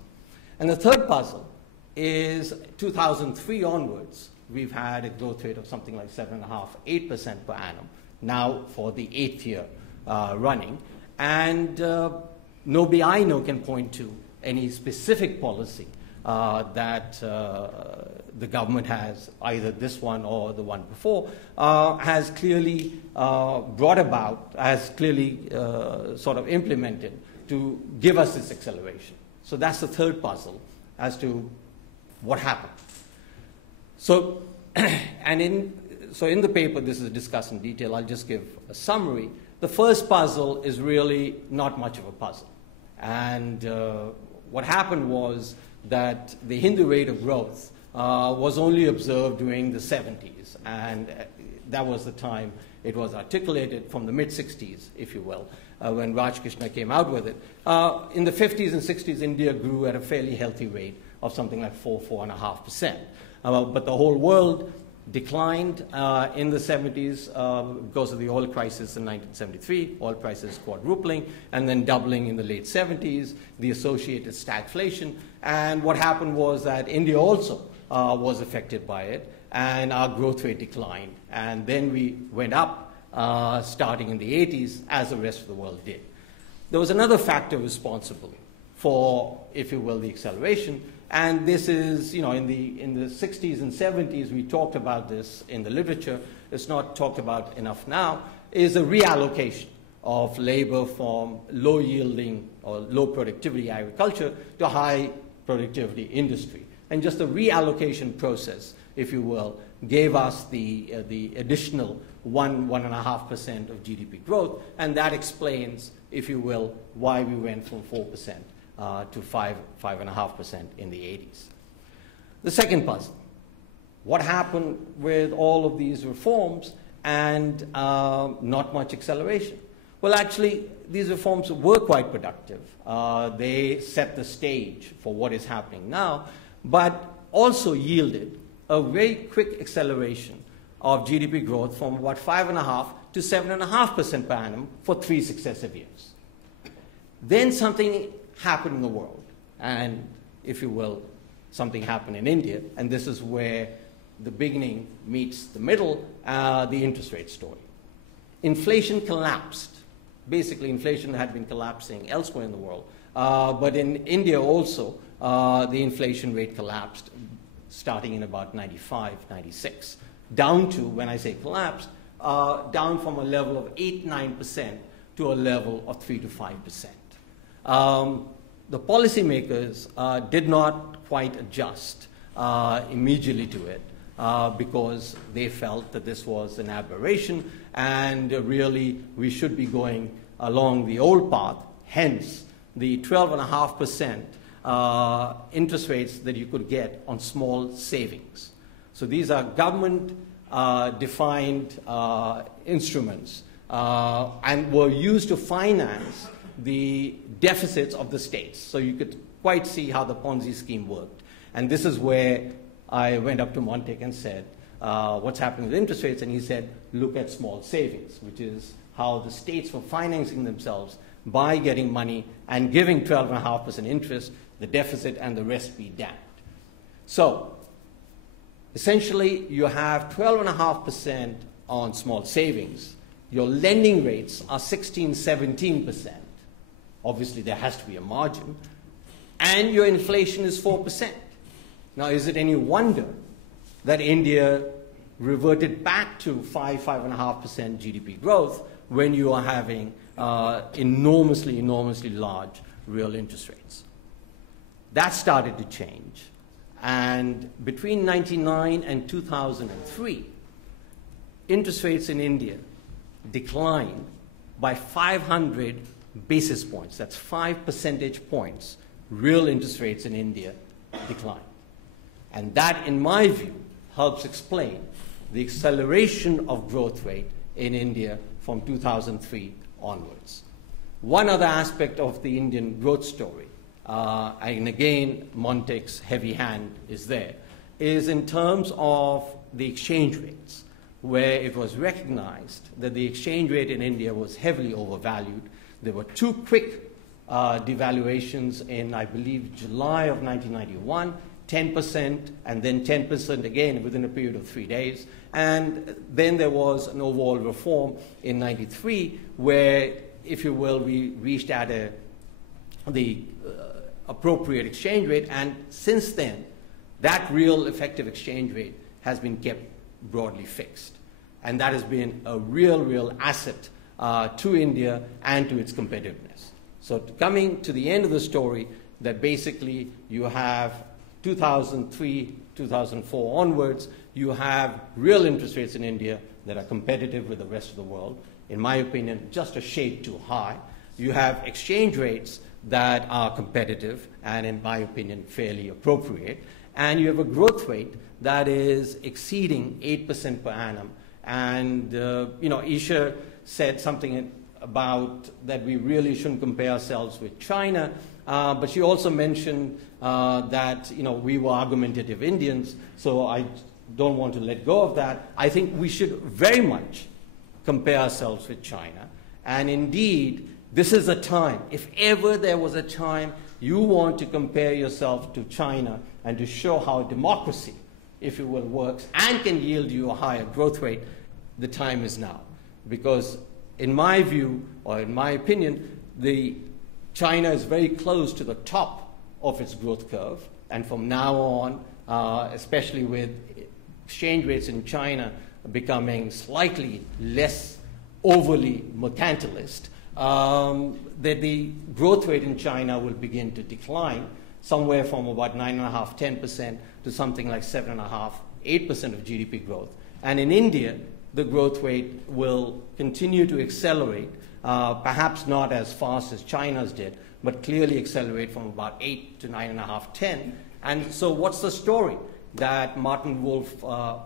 And the third puzzle is 2003 onwards, we've had a growth rate of something like 7.5%, 8% per annum, now for the 8th year running. And nobody I know can point to any specific policy that the government has, either this one or the one before, has clearly brought about, has clearly sort of implemented to give us this acceleration. So that's the third puzzle as to what happened. So, so in the paper, this is discussed in detail. I'll just give a summary. The first puzzle is really not much of a puzzle. And what happened was that the Hindu rate of growth was only observed during the 70s. And that was the time it was articulated, from the mid-60s, if you will, when Raj Krishna came out with it. In the 50s and 60s, India grew at a fairly healthy rate of something like 4.5%. But the whole world declined in the 70s because of the oil crisis in 1973, oil prices quadrupling, and then doubling in the late 70s, the associated stagflation. And what happened was that India also was affected by it, and our growth rate declined. And then we went up starting in the 80s, as the rest of the world did. There was another factor responsible for, if you will, the acceleration. And this is, you know, in the 60s and 70s, we talked about this in the literature. It's not talked about enough now, is a reallocation of labor from low-yielding or low-productivity agriculture to high-productivity industry. And just the reallocation process, if you will, gave us the additional 1.5% of GDP growth. And that explains, if you will, why we went from 4% to 5.5% in the 80s. The second puzzle, what happened with all of these reforms and not much acceleration? Well, actually, these reforms were quite productive. They set the stage for what is happening now, but also yielded a very quick acceleration of GDP growth from about 5.5% to 7.5% per annum for 3 successive years. Then something happened in the world, and, if you will, something happened in India, and this is where the beginning meets the middle, the interest rate story. Inflation collapsed. Basically, inflation had been collapsing elsewhere in the world, but in India also, the inflation rate collapsed starting in about 95, 96, down to, when I say collapsed, down from a level of 8, 9% to a level of 3 to 5%. The policymakers did not quite adjust immediately to it because they felt that this was an aberration and really we should be going along the old path, hence the 12.5% interest rates that you could get on small savings. So these are government-defined instruments and were used to finance the deficits of the states. So you could quite see how the Ponzi scheme worked. And this is where I went up to Montek and said, what's happening with interest rates? And he said, look at small savings, which is how the states were financing themselves by getting money and giving 12.5% interest, the deficit and the rest be damned. So essentially, you have 12.5% on small savings. Your lending rates are 16, 17%. Obviously, there has to be a margin. And your inflation is 4%. Now, is it any wonder that India reverted back to 5.5% GDP growth when you are having enormously, enormously large real interest rates? That started to change. And between 1999 and 2003, interest rates in India declined by 500 basis points. That's 5 percentage points. Real interest rates in India declined. And that, in my view, helps explain the acceleration of growth rate in India from 2003 onwards. One other aspect of the Indian growth story, and again, Montek's heavy hand is there, is in terms of the exchange rates, where it was recognized that the exchange rate in India was heavily overvalued. There were 2 quick devaluations in, I believe, July of 1991, 10%, and then 10% again within a period of 3 days. And then there was an overall reform in 93, where, if you will, we reached at the appropriate exchange rate. And since then, that real effective exchange rate has been kept broadly fixed. And that has been a real asset to India and to its competitiveness. So coming to the end of the story, that basically you have 2003, 2004 onwards, you have real interest rates in India that are competitive with the rest of the world. In my opinion, just a shade too high. You have exchange rates that are competitive and, in my opinion, fairly appropriate. And you have a growth rate that is exceeding 8% per annum. And, Isha said something about that we really shouldn't compare ourselves with China. But she also mentioned that, we were argumentative Indians. So I don't want to let go of that. I think we should very much compare ourselves with China. And indeed, this is a time, if ever there was a time you want to compare yourself to China and to show how democracy, if you will, works and can yield you a higher growth rate, the time is now. Because in my view, or in my opinion, China is very close to the top of its growth curve. And from now on, especially with exchange rates in China becoming slightly less overly mercantilist, that the growth rate in China will begin to decline somewhere from about 9.5%, 10% to something like 7.5%, 8% of GDP growth. And in India, the growth rate will continue to accelerate, perhaps not as fast as China's did, but clearly accelerate from about 8 to 9.5, 10. And so what's the story that Martin Wolf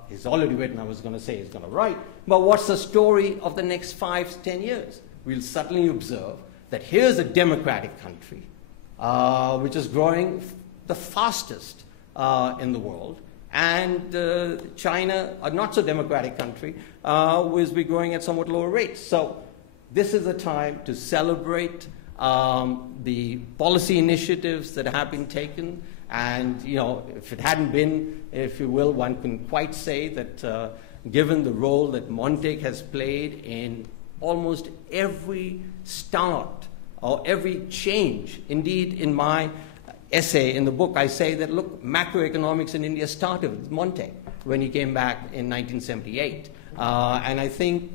has already written? I was going to say he's going to write, but what's the story of the next 5 to 10 years? We'll suddenly observe that here's a democratic country which is growing the fastest in the world, and China, a not so democratic country, will be growing at somewhat lower rates. So this is a time to celebrate the policy initiatives that have been taken. And, if it hadn't been, if you will, one can quite say that given the role that Montek has played in almost every start or every change. Indeed, in my essay in the book, I say that, look, macroeconomics in India started with Montek when he came back in 1978. And I think,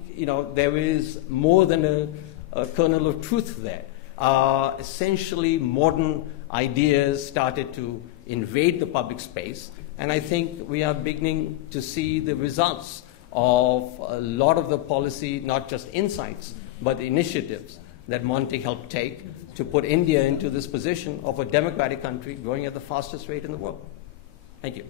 there is more than a kernel of truth there. Essentially, modern ideas started to invade the public space, and I think we are beginning to see the results of a lot of the policy, not just insights, but the initiatives that Montek helped take to put India into this position of a democratic country growing at the fastest rate in the world. Thank you.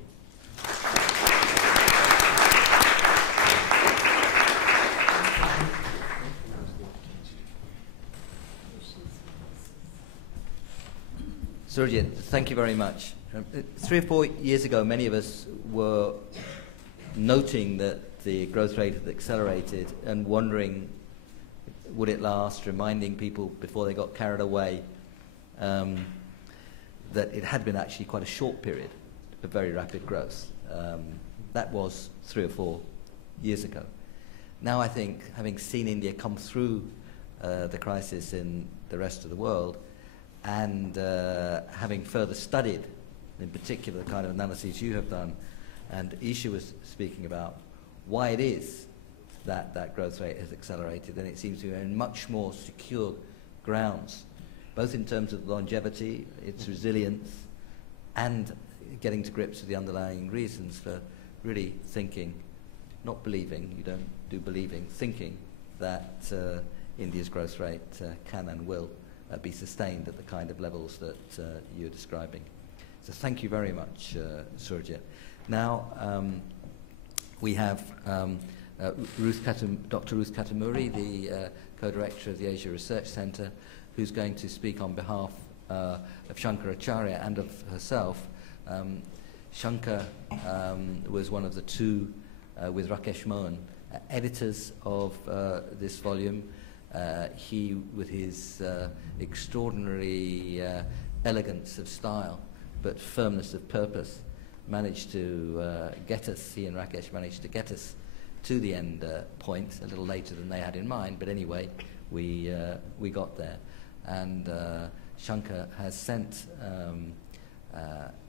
Surjit, thank you very much. 3 or 4 years ago, many of us were noting that the growth rate had accelerated and wondering, would it last, reminding people before they got carried away that it had been actually quite a short period of very rapid growth. That was 3 or 4 years ago. Now I think, having seen India come through the crisis in the rest of the world, and having further studied, in particular, the kind of analyses you have done, and Isha was speaking about why it is that that growth rate has accelerated, and it seems to be in much more secure grounds, both in terms of longevity, its resilience, and getting to grips with the underlying reasons for really thinking, not believing, you don't do believing, thinking that India's growth rate can and will be sustained at the kind of levels that you're describing. So thank you very much, Surjit. Now we have Dr. Ruth Katamuri, the co-director of the Asia Research Centre, who's going to speak on behalf of Shankar Acharya and of herself. Shankar was one of the two, with Rakesh Mohan, editors of this volume. He, with his extraordinary elegance of style, but firmness of purpose, managed to get us, he and Rakesh managed to get us to the end point, a little later than they had in mind, but anyway, we got there. And Shankar has sent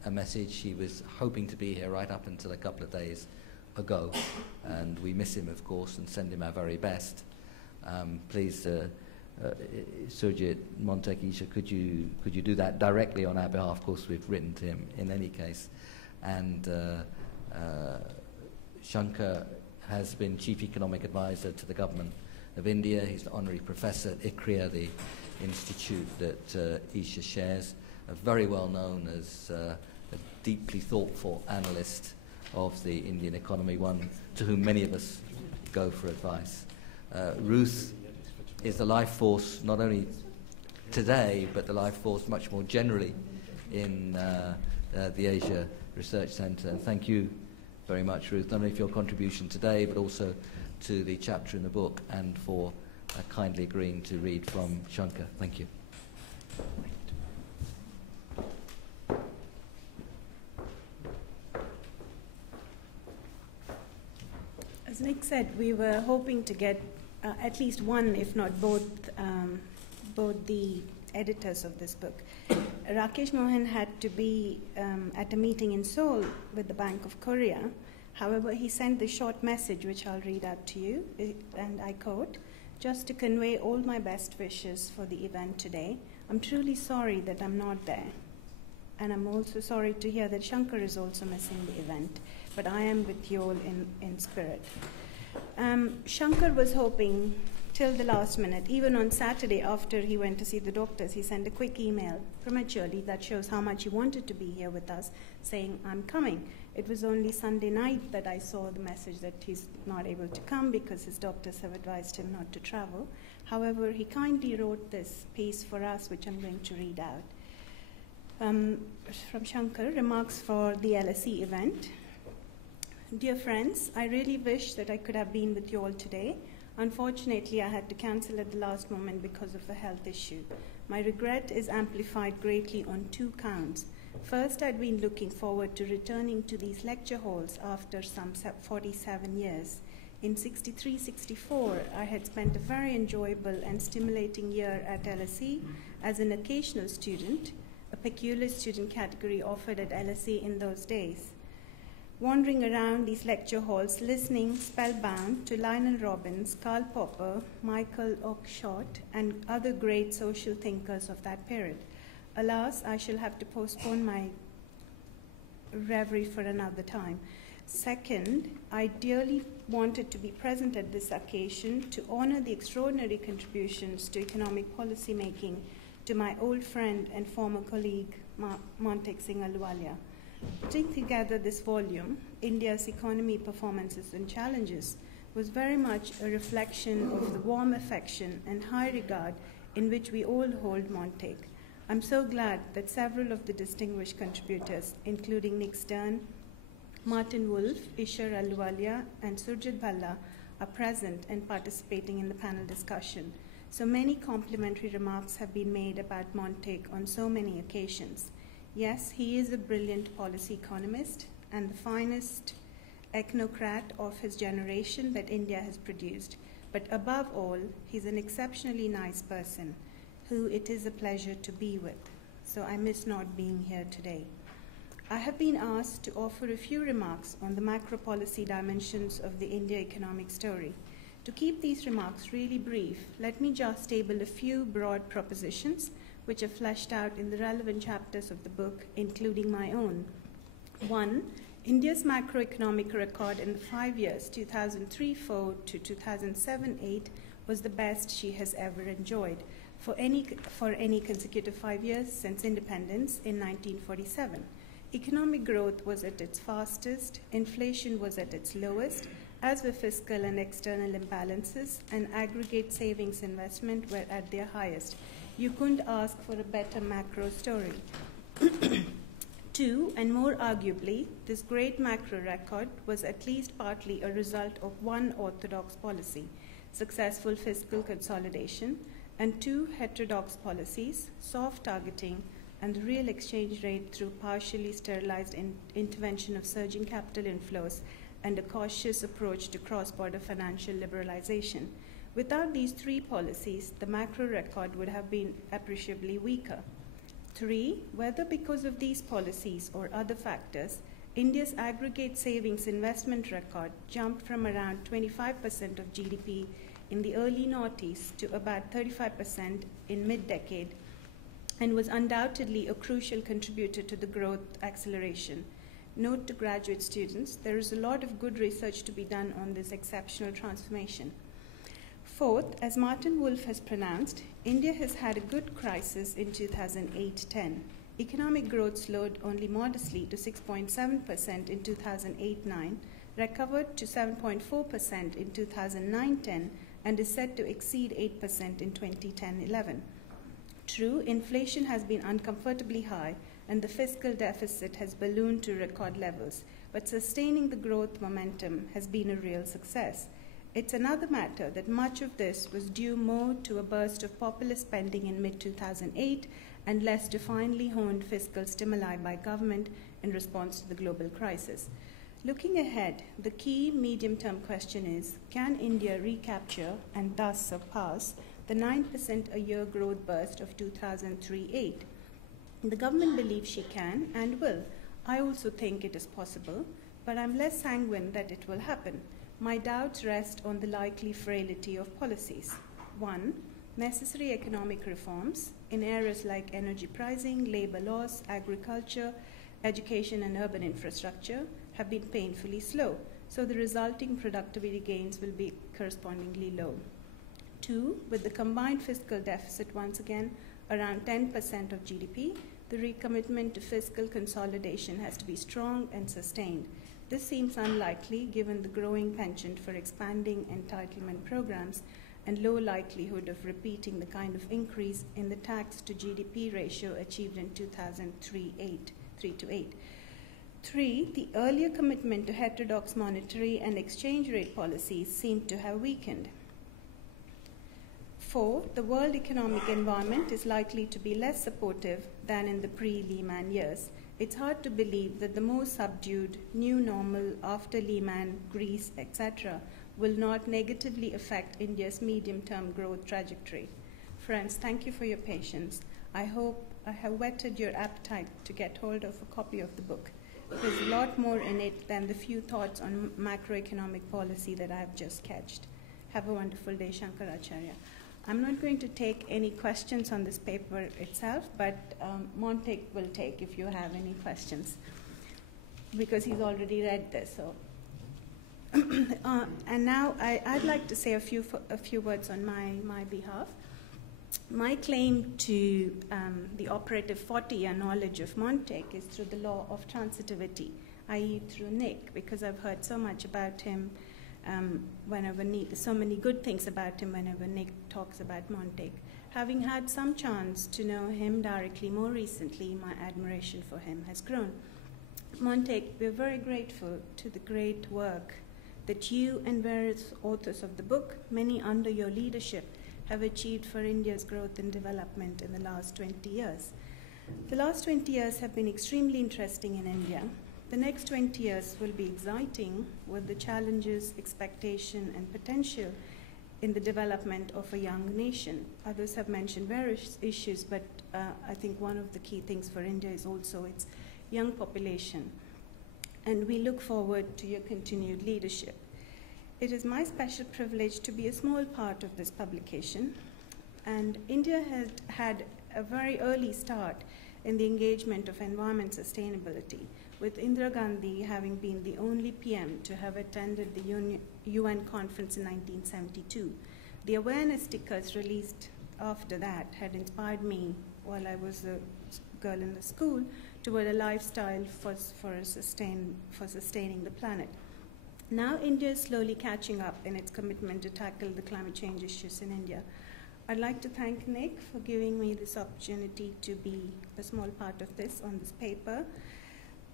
a message. He was hoping to be here right up until a couple of days ago, and we miss him, of course, and send him our very best. Please Surjit, Montek, Isha, could you do that directly on our behalf? Of course, we've written to him in any case. And Shankar has been Chief Economic Advisor to the government of India. He's the Honorary Professor at Acharya, the institute that Isha shares, very well known as a deeply thoughtful analyst of the Indian economy, one to whom many of us go for advice. Ruth is the life force not only today, but the life force much more generally in the Asia Research Centre. And thank you very much, Ruth, not only for your contribution today, but also to the chapter in the book and for kindly agreeing to read from Shankar. Thank you. As Nick said, we were hoping to get at least one, if not both the editors of this book. Rakesh Mohan had to be at a meeting in Seoul with the Bank of Korea. However, he sent this short message, which I'll read out to you, and I quote, "Just to convey all my best wishes for the event today. I'm truly sorry that I'm not there. And I'm also sorry to hear that Shankar is also missing the event. But I am with you all in spirit." Shankar was hoping till the last minute. Even on Saturday, after he went to see the doctors, he sent a quick email prematurely that shows how much he wanted to be here with us, saying, "I'm coming." It was only Sunday night that I saw the message that he's not able to come because his doctors have advised him not to travel. However, he kindly wrote this piece for us, which I'm going to read out. From Shankar, remarks for the LSE event. Dear friends, I really wish that I could have been with you all today. Unfortunately, I had to cancel at the last moment because of a health issue. My regret is amplified greatly on two counts. First, I'd been looking forward to returning to these lecture halls after some 47 years. In 63-64, I had spent a very enjoyable and stimulating year at LSE as an occasional student, a peculiar student category offered at LSE in those days. Wandering around these lecture halls, listening spellbound to Lionel Robbins, Karl Popper, Michael Oakeshott, and other great social thinkers of that period. Alas, I shall have to postpone my reverie for another time. Second, I dearly wanted to be present at this occasion to honor the extraordinary contributions to economic policy making to my old friend and former colleague, Montek Singh Ahluwalia. Putting together this volume, India's Economy, Performances and Challenges, was very much a reflection of the warm affection and high regard in which we all hold Montek. I'm so glad that several of the distinguished contributors, including Nick Stern, Martin Wolf, Ishar Ahluwalia, and Surjit Bhalla, are present and participating in the panel discussion. So many complimentary remarks have been made about Montek on so many occasions. Yes, he is a brilliant policy economist and the finest ethnocrat of his generation that India has produced. But above all, he's an exceptionally nice person who it is a pleasure to be with. So I miss not being here today. I have been asked to offer a few remarks on the macro policy dimensions of the India economic story. To keep these remarks really brief, let me just table a few broad propositions which are fleshed out in the relevant chapters of the book, including my own. 1. India's macroeconomic record in the 5 years, 2003-4 to 2007-8, was the best she has ever enjoyed for any consecutive 5 years since independence in 1947. Economic growth was at its fastest, inflation was at its lowest, as were fiscal and external imbalances, and aggregate savings investment were at their highest. You couldn't ask for a better macro story. 2, and more arguably, this great macro record was at least partly a result of one orthodox policy, successful fiscal consolidation, and 2 heterodox policies, soft targeting, and the real exchange rate through partially sterilized intervention of surging capital inflows and a cautious approach to cross-border financial liberalization. Without these 3 policies, the macro record would have been appreciably weaker. 3, whether because of these policies or other factors, India's aggregate savings investment record jumped from around 25% of GDP in the early noughties to about 35% in mid-decade, and was undoubtedly a crucial contributor to the growth acceleration. Note to graduate students, there is a lot of good research to be done on this exceptional transformation. Fourth, as Martin Wolf has pronounced, India has had a good crisis in 2008-10. Economic growth slowed only modestly to 6.7% in 2008-9, recovered to 7.4% in 2009-10, and is set to exceed 8% in 2010-11. True, inflation has been uncomfortably high, and the fiscal deficit has ballooned to record levels, but sustaining the growth momentum has been a real success. It's another matter that much of this was due more to a burst of populist spending in mid-2008 and less to finely honed fiscal stimuli by government in response to the global crisis. Looking ahead, the key medium-term question is, can India recapture and thus surpass the 9% a year growth burst of 2003-8? The government believes she can and will. I also think it is possible, but I'm less sanguine that it will happen. My doubts rest on the likely frailty of policies. 1. Necessary economic reforms in areas like energy pricing, labor laws, agriculture, education, and urban infrastructure have been painfully slow, so the resulting productivity gains will be correspondingly low. 2. With the combined fiscal deficit once again around 10% of GDP, the recommitment to fiscal consolidation has to be strong and sustained. This seems unlikely given the growing penchant for expanding entitlement programs and low likelihood of repeating the kind of increase in the tax to GDP ratio achieved in 2003-8. 3. The earlier commitment to heterodox monetary and exchange rate policies seemed to have weakened. 4. The world economic environment is likely to be less supportive than in the pre-Lehman years. It's hard to believe that the more subdued new normal after Lehman, Greece, etc. will not negatively affect India's medium-term growth trajectory. Friends, thank you for your patience. I hope I have whetted your appetite to get hold of a copy of the book. There's a lot more in it than the few thoughts on macroeconomic policy that I have just sketched. Have a wonderful day, Shankar, Acharya. I'm not going to take any questions on this paper itself, but Montek will take if you have any questions, because he's already read this. So, and now I'd like to say a few words on my behalf. My claim to the operative 40-year knowledge of Montek is through the law of transitivity, i.e. through Nick, because I've heard so much about him. So many good things about him whenever Nick talks about Montek. Having had some chance to know him directly more recently, my admiration for him has grown. Montek, we're very grateful to the great work that you and various authors of the book, many under your leadership, have achieved for India's growth and development in the last 20 years. The last 20 years have been extremely interesting in India. The next 20 years will be exciting with the challenges, expectation, and potential in the development of a young nation. Others have mentioned various issues, but I think one of the key things for India is also its young population. And we look forward to your continued leadership. It is my special privilege to be a small part of this publication. And India has had a very early start in the engagement of environment sustainability, with Indira Gandhi having been the only PM to have attended the UN conference in 1972. The awareness stickers released after that had inspired me while I was a girl in the school toward a lifestyle for sustaining the planet. Now India is slowly catching up in its commitment to tackle the climate change issues in India. I'd like to thank Nick for giving me this opportunity to be a small part of this on this paper.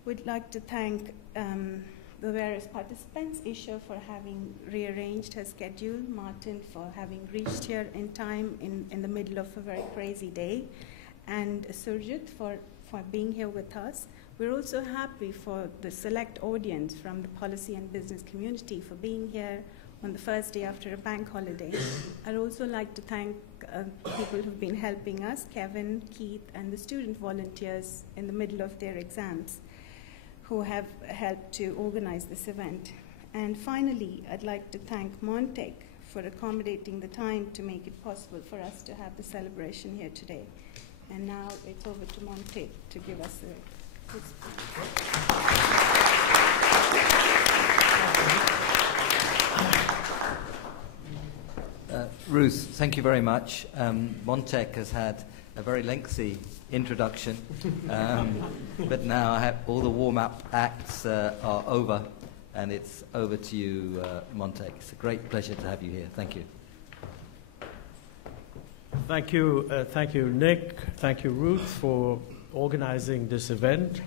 We'd like to thank the various participants, Isha for having rearranged her schedule, Martin for having reached here in time in the middle of a very crazy day, and Surjit for being here with us. We're also happy for the select audience from the policy and business community for being here on the first day after a bank holiday. I'd also like to thank people who've been helping us, Kevin, Keith, and the student volunteers in the middle of their exams, who have helped to organize this event. And finally, I'd like to thank Montek for accommodating the time to make it possible for us to have the celebration here today. And now it's over to Montek to give us his Ruth, thank you very much. Montek has had a very lengthy introduction, but now all the warm-up acts are over, and it's over to you, Montek. It's a great pleasure to have you here. Thank you. Thank you, Nick. Thank you, Ruth, for organizing this event,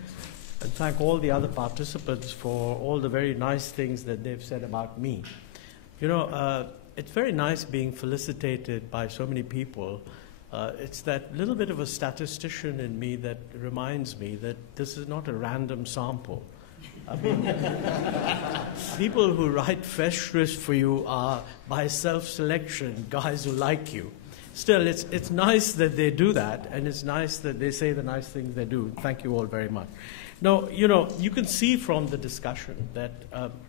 and thank all the other participants for all the very nice things that they've said about me. You know, it's very nice being felicitated by so many people. It's that little bit of a statistician in me that reminds me that this is not a random sample. I mean, people who write fesh for you are, by self-selection, guys who like you. Still, it's nice that they do that, and it's nice that they say the nice things they do. Thank you all very much. Now, you know, you can see from the discussion that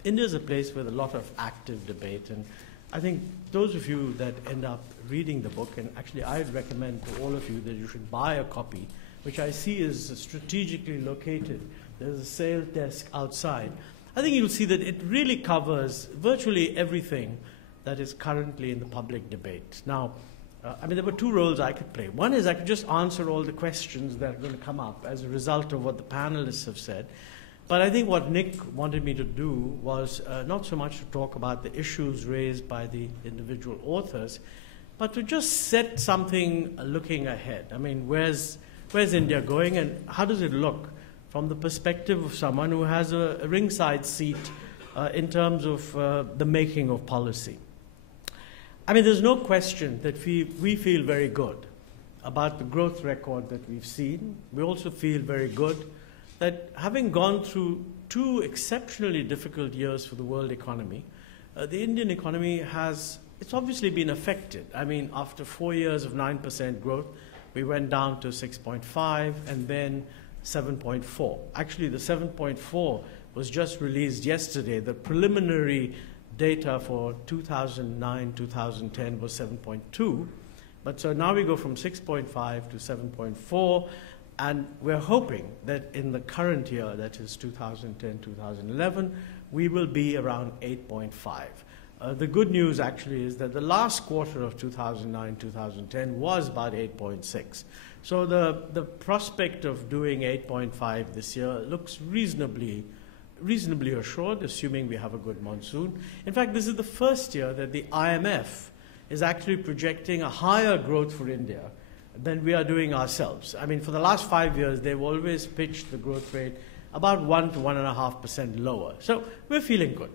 India is a place with a lot of active debate, and I think those of you that end up reading the book, and actually I'd recommend to all of you that you should buy a copy, which I see is strategically located. There's a sale desk outside. I think you'll see that it really covers virtually everything that is currently in the public debate. Now, I mean, there were two roles I could play. One is I could just answer all the questions that are going to come up as a result of what the panelists have said. But I think what Nick wanted me to do was not so much to talk about the issues raised by the individual authors, but to just set something looking ahead. I mean, where's India going, and how does it look from the perspective of someone who has a ringside seat in terms of the making of policy? I mean, there's no question that we feel very good about the growth record that we've seen. We also feel very good that having gone through two exceptionally difficult years for the world economy, the Indian economy it's obviously been affected. I mean, after 4 years of 9% growth, we went down to 6.5 and then 7.4. Actually, the 7.4 was just released yesterday. The preliminary data for 2009-2010 was 7.2. But so now we go from 6.5 to 7.4. And we're hoping that in the current year, that is 2010-2011, we will be around 8.5. The good news actually is that the last quarter of 2009-2010 was about 8.6. So the prospect of doing 8.5 this year looks reasonably assured, assuming we have a good monsoon. In fact, this is the first year that the IMF is actually projecting a higher growth for India than we are doing ourselves. I mean, for the last 5 years, they've always pitched the growth rate about 1 to 1.5% lower. So we're feeling good.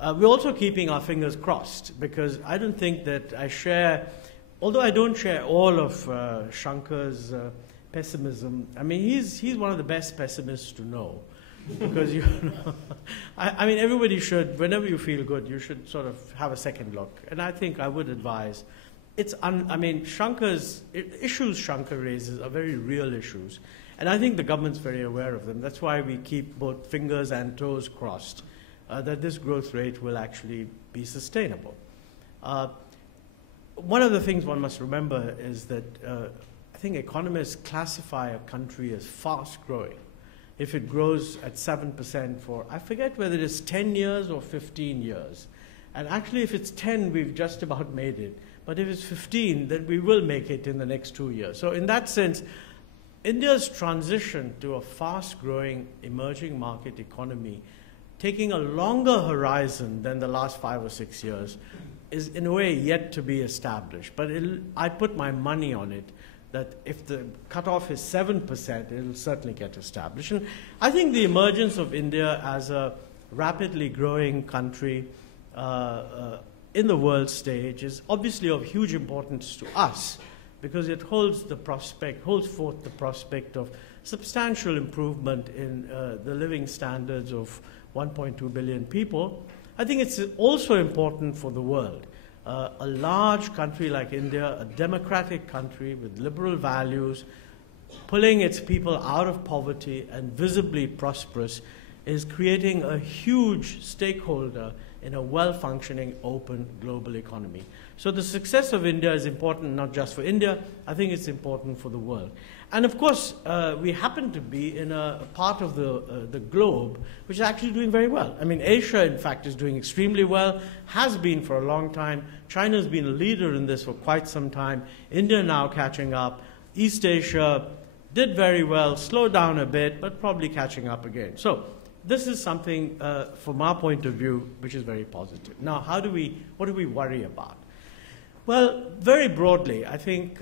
We're also keeping our fingers crossed, because I don't think that although I don't share all of Shankar's pessimism, I mean, he's one of the best pessimists to know. Because, you know, I mean, everybody should, whenever you feel good, you should sort of have a second look. And I think I would advise, I mean, Shankar's issues Shankar raises are very real issues. And I think the government's very aware of them. That's why we keep both fingers and toes crossed that this growth rate will actually be sustainable. One of the things one must remember is that I think economists classify a country as fast growing if it grows at 7% for, I forget whether it is 10 years or 15 years. And actually, if it's 10, we've just about made it. But if it's 15, then we will make it in the next 2 years. So in that sense, India's transition to a fast-growing emerging market economy, taking a longer horizon than the last 5 or 6 years, is in a way yet to be established. But I put my money on it that if the cutoff is 7%, it'll certainly get established. And I think the emergence of India as a rapidly growing country in the world stage is obviously of huge importance to us, because it holds forth the prospect of substantial improvement in the living standards of 1.2 billion people. I think it's also important for the world. A large country like India, a democratic country with liberal values, pulling its people out of poverty and visibly prosperous, is creating a huge stakeholder in a well-functioning, open global economy. So the success of India is important not just for India, I think it's important for the world. And of course, we happen to be in a part of the globe which is actually doing very well. I mean, Asia, in fact, is doing extremely well, has been for a long time. China's been a leader in this for quite some time. India now catching up. East Asia did very well, slowed down a bit, but probably catching up again. So this is something, from our point of view, which is very positive. Now, what do we worry about? Well, very broadly, I think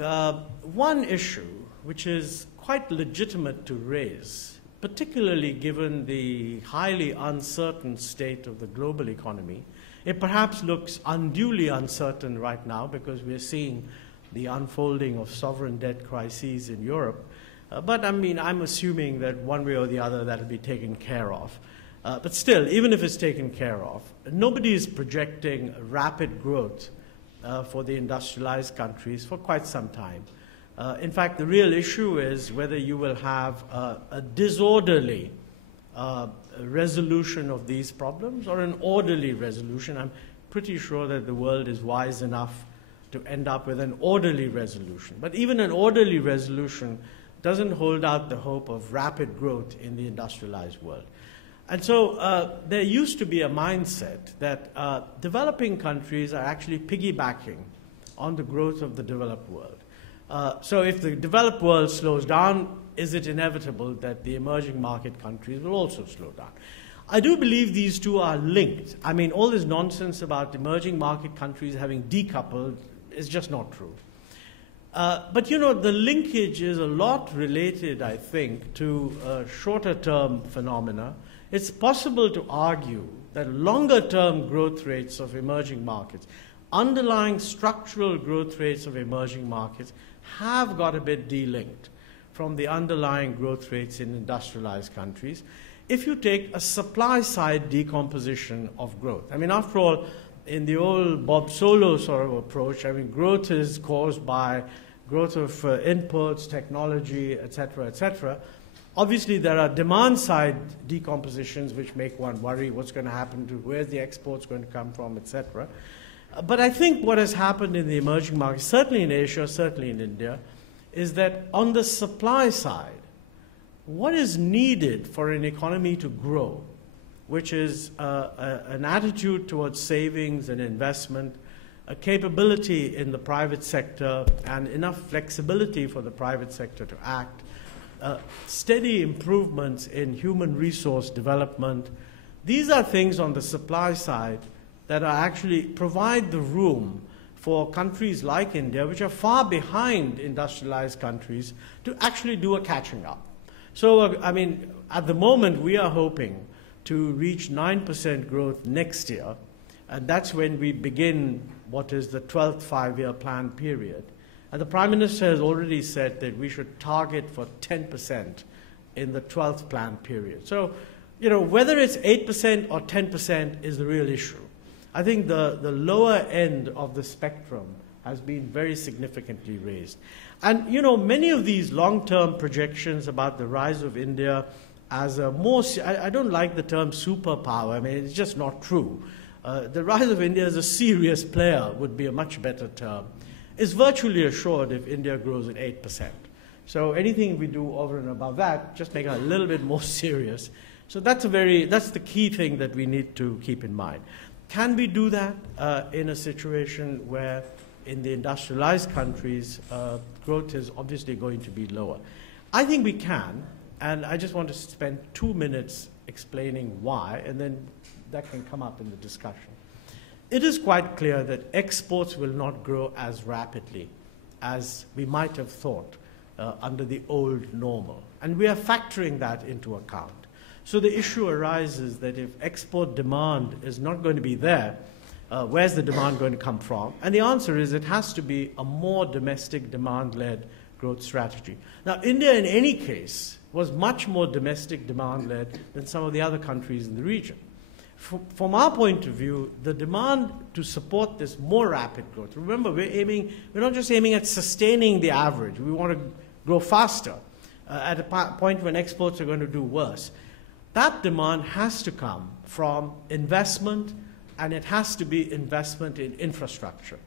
one issue which is quite legitimate to raise, particularly given the highly uncertain state of the global economy. It perhaps looks unduly uncertain right now because we're seeing the unfolding of sovereign debt crises in Europe. But I mean, I'm assuming that one way or the other that'll be taken care of. But still, even if it's taken care of, nobody is projecting rapid growth for the industrialized countries for quite some time. In fact, the real issue is whether you will have a disorderly resolution of these problems or an orderly resolution. I'm pretty sure that the world is wise enough to end up with an orderly resolution. But even an orderly resolution doesn't hold out the hope of rapid growth in the industrialized world. And so there used to be a mindset that developing countries are actually piggybacking on the growth of the developed world. So if the developed world slows down, is it inevitable that the emerging market countries will also slow down? I do believe these two are linked. I mean, all this nonsense about emerging market countries having decoupled is just not true. But, you know, the linkage is a lot related, I think, to shorter-term phenomena. It's possible to argue that longer-term growth rates of emerging markets, underlying structural growth rates of emerging markets, have got a bit delinked from the underlying growth rates in industrialized countries if you take a supply-side decomposition of growth. I mean, after all, in the old Bob Solow sort of approach, I mean, growth is caused by growth of inputs, technology, et cetera, et cetera. Obviously, there are demand-side decompositions which make one worry what's going to happen to where's the exports going to come from, et cetera. But I think what has happened in the emerging markets, certainly in Asia, certainly in India, is that on the supply side, what is needed for an economy to grow, which is an attitude towards savings and investment, a capability in the private sector, and enough flexibility for the private sector to act, steady improvements in human resource development. These are things on the supply side that are actually provide the room for countries like India, which are far behind industrialized countries, to actually do a catching up. So, I mean, at the moment, we are hoping to reach 9% growth next year, and that's when we begin what is the 12th five-year plan period. And the Prime Minister has already said that we should target for 10% in the 12th plan period. So, you know, whether it's 8% or 10% is the real issue. I think the lower end of the spectrum has been very significantly raised. And, you know, many of these long-term projections about the rise of India as a more, I don't like the term superpower. I mean, it's just not true. The rise of India as a serious player would be a much better term. Is virtually assured if India grows at 8%. So anything we do over and above that, just make it a little bit more serious. So that's the key thing that we need to keep in mind. Can we do that in a situation where in the industrialized countries, growth is obviously going to be lower? I think we can, and I just want to spend 2 minutes explaining why, and then that can come up in the discussion. It is quite clear that exports will not grow as rapidly as we might have thought under the old normal, and we are factoring that into account. So the issue arises that if export demand is not going to be there, where's the demand going to come from? And the answer is it has to be a more domestic demand-led growth strategy. Now, India in any case was much more domestic demand-led than some of the other countries in the region. From our point of view, the demand to support this more rapid growth, remember, we're not just aiming at sustaining the average. We want to grow faster at a point when exports are going to do worse. That demand has to come from investment and it has to be investment in infrastructure.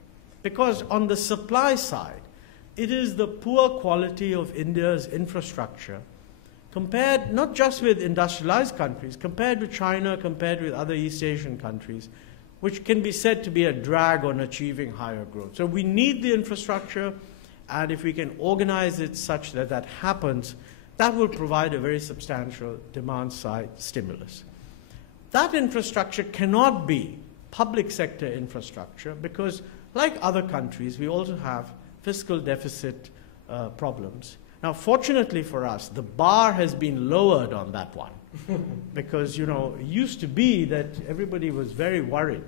Because on the supply side, it is the poor quality of India's infrastructure compared not just with industrialized countries, compared with China, compared with other East Asian countries, which can be said to be a drag on achieving higher growth. So we need the infrastructure, and if we can organize it such that that happens, that will provide a very substantial demand-side stimulus. That infrastructure cannot be public sector infrastructure because, like other countries, we also have fiscal deficit problems. Now, fortunately for us, the bar has been lowered on that one because, it used to be that everybody was very worried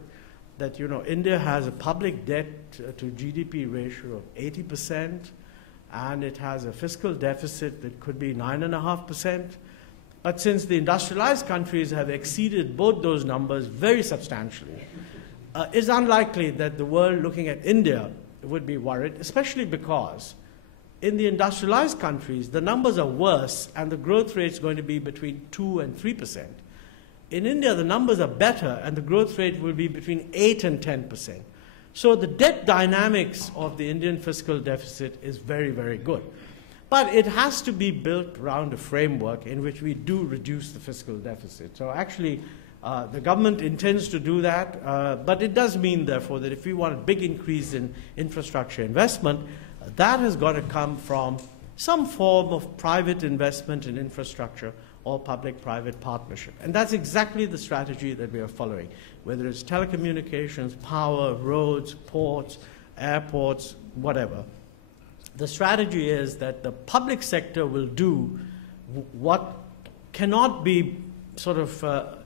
that, India has a public debt to GDP ratio of 80%, and it has a fiscal deficit that could be 9.5%. But since the industrialized countries have exceeded both those numbers very substantially, it's unlikely that the world looking at India would be worried, especially because in the industrialized countries, the numbers are worse and the growth rate is going to be between 2 and 3%. In India, the numbers are better and the growth rate will be between 8 and 10%. So the debt dynamics of the Indian fiscal deficit is very, very good. But it has to be built around a framework in which we do reduce the fiscal deficit. So actually, the government intends to do that, but it does mean, therefore, that if we want a big increase in infrastructure investment, that has got to come from some form of private investment in infrastructure or public-private partnership. And that's exactly the strategy that we are following, whether it's telecommunications, power, roads, ports, airports, whatever. The strategy is that the public sector will do what cannot be sort of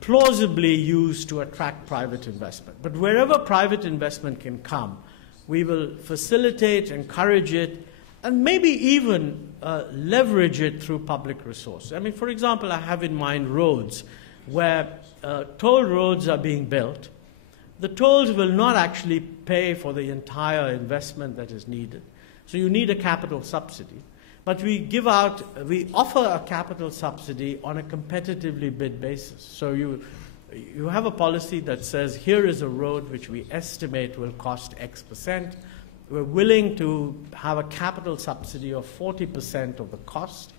plausibly used to attract private investment. But wherever private investment can come, we will facilitate, encourage it, and maybe even leverage it through public resources. I mean, for example, I have in mind roads where toll roads are being built. The tolls will not actually pay for the entire investment that is needed. So you need a capital subsidy. But we offer a capital subsidy on a competitively bid basis. So you have a policy that says, here is a road which we estimate will cost X%. We're willing to have a capital subsidy of 40% of the cost,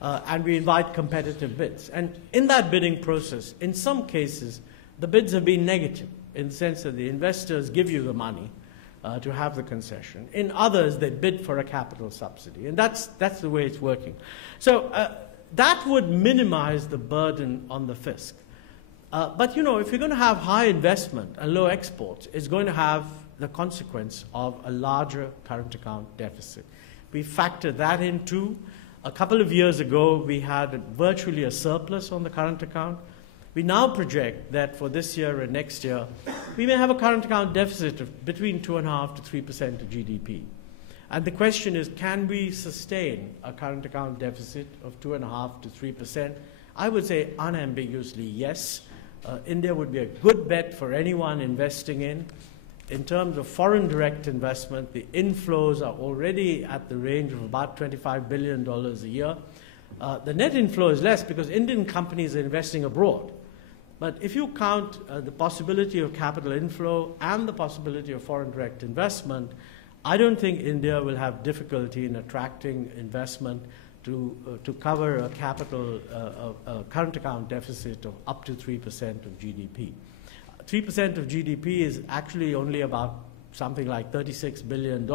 and we invite competitive bids. And in that bidding process, in some cases, the bids have been negative, in the sense that the investors give you the money to have the concession. In others, they bid for a capital subsidy. And that's the way it's working. So that would minimize the burden on the fisc. But, if you're going to have high investment and low exports, it's going to have the consequence of a larger current account deficit. We factored that in too. A couple of years ago, we had virtually a surplus on the current account. We now project that for this year and next year, we may have a current account deficit of between 2.5% to 3% of GDP. And the question is, can we sustain a current account deficit of 2.5% to 3%? I would say unambiguously yes. India would be a good bet for anyone investing in. In terms of foreign direct investment, the inflows are already at the range of about $25 billion a year. The net inflow is less because Indian companies are investing abroad. But if you count the possibility of capital inflow and the possibility of foreign direct investment, I don't think India will have difficulty in attracting investment to cover a current account deficit of up to 3% of GDP. 3% of GDP is actually only about something like $36 billion.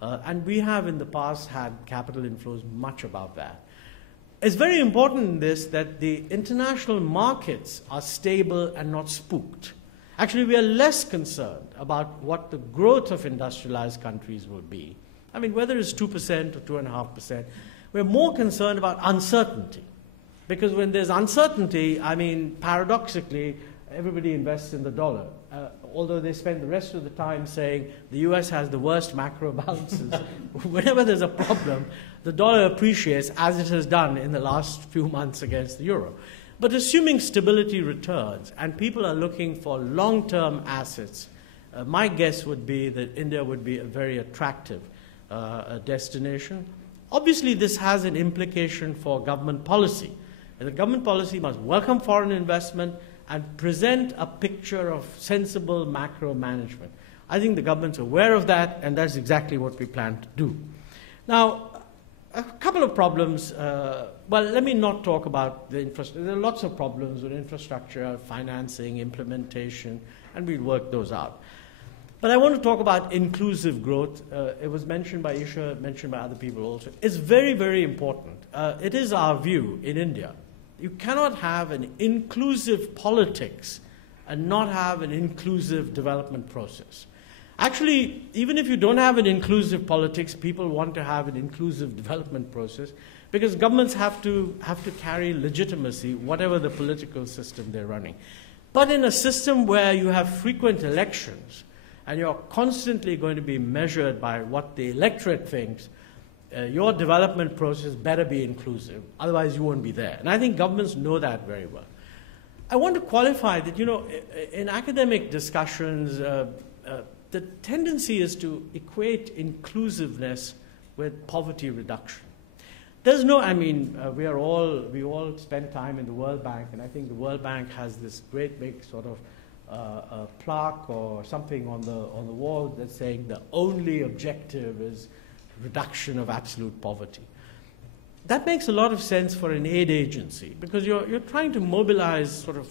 And we have in the past had capital inflows much above that. It's very important in this that the international markets are stable and not spooked. Actually, we are less concerned about what the growth of industrialized countries will be. I mean, whether it's 2% or 2.5%, we're more concerned about uncertainty. Because when there's uncertainty, I mean, paradoxically, everybody invests in the dollar. Although they spend the rest of the time saying the US has the worst macro balances, whenever there's a problem, the dollar appreciates, as it has done in the last few months against the euro. But assuming stability returns and people are looking for long-term assets, my guess would be that India would be a very attractive destination. Obviously, this has an implication for government policy. And the government policy must welcome foreign investment and present a picture of sensible macro management. I think the government's aware of that, and that's exactly what we plan to do. Now, a couple of problems. Well, let me not talk about the infrastructure. There are lots of problems with infrastructure, financing, implementation, and we'll work those out. But I want to talk about inclusive growth. It was mentioned by Isha, mentioned by other people also. It's very, very important. It is our view in India. You cannot have an inclusive politics and not have an inclusive development process. Actually, even if you don't have an inclusive politics, people want to have an inclusive development process because governments have to carry legitimacy, whatever the political system they're running. But in a system where you have frequent elections and you're constantly going to be measured by what the electorate thinks, your development process better be inclusive, otherwise you won't be there. And I think governments know that very well. I want to qualify that, in academic discussions, the tendency is to equate inclusiveness with poverty reduction. There's no, we all spend time in the World Bank, and I think the World Bank has this great big sort of a plaque or something on the wall that's saying the only objective is reduction of absolute poverty. That makes a lot of sense for an aid agency because you're trying to mobilize sort of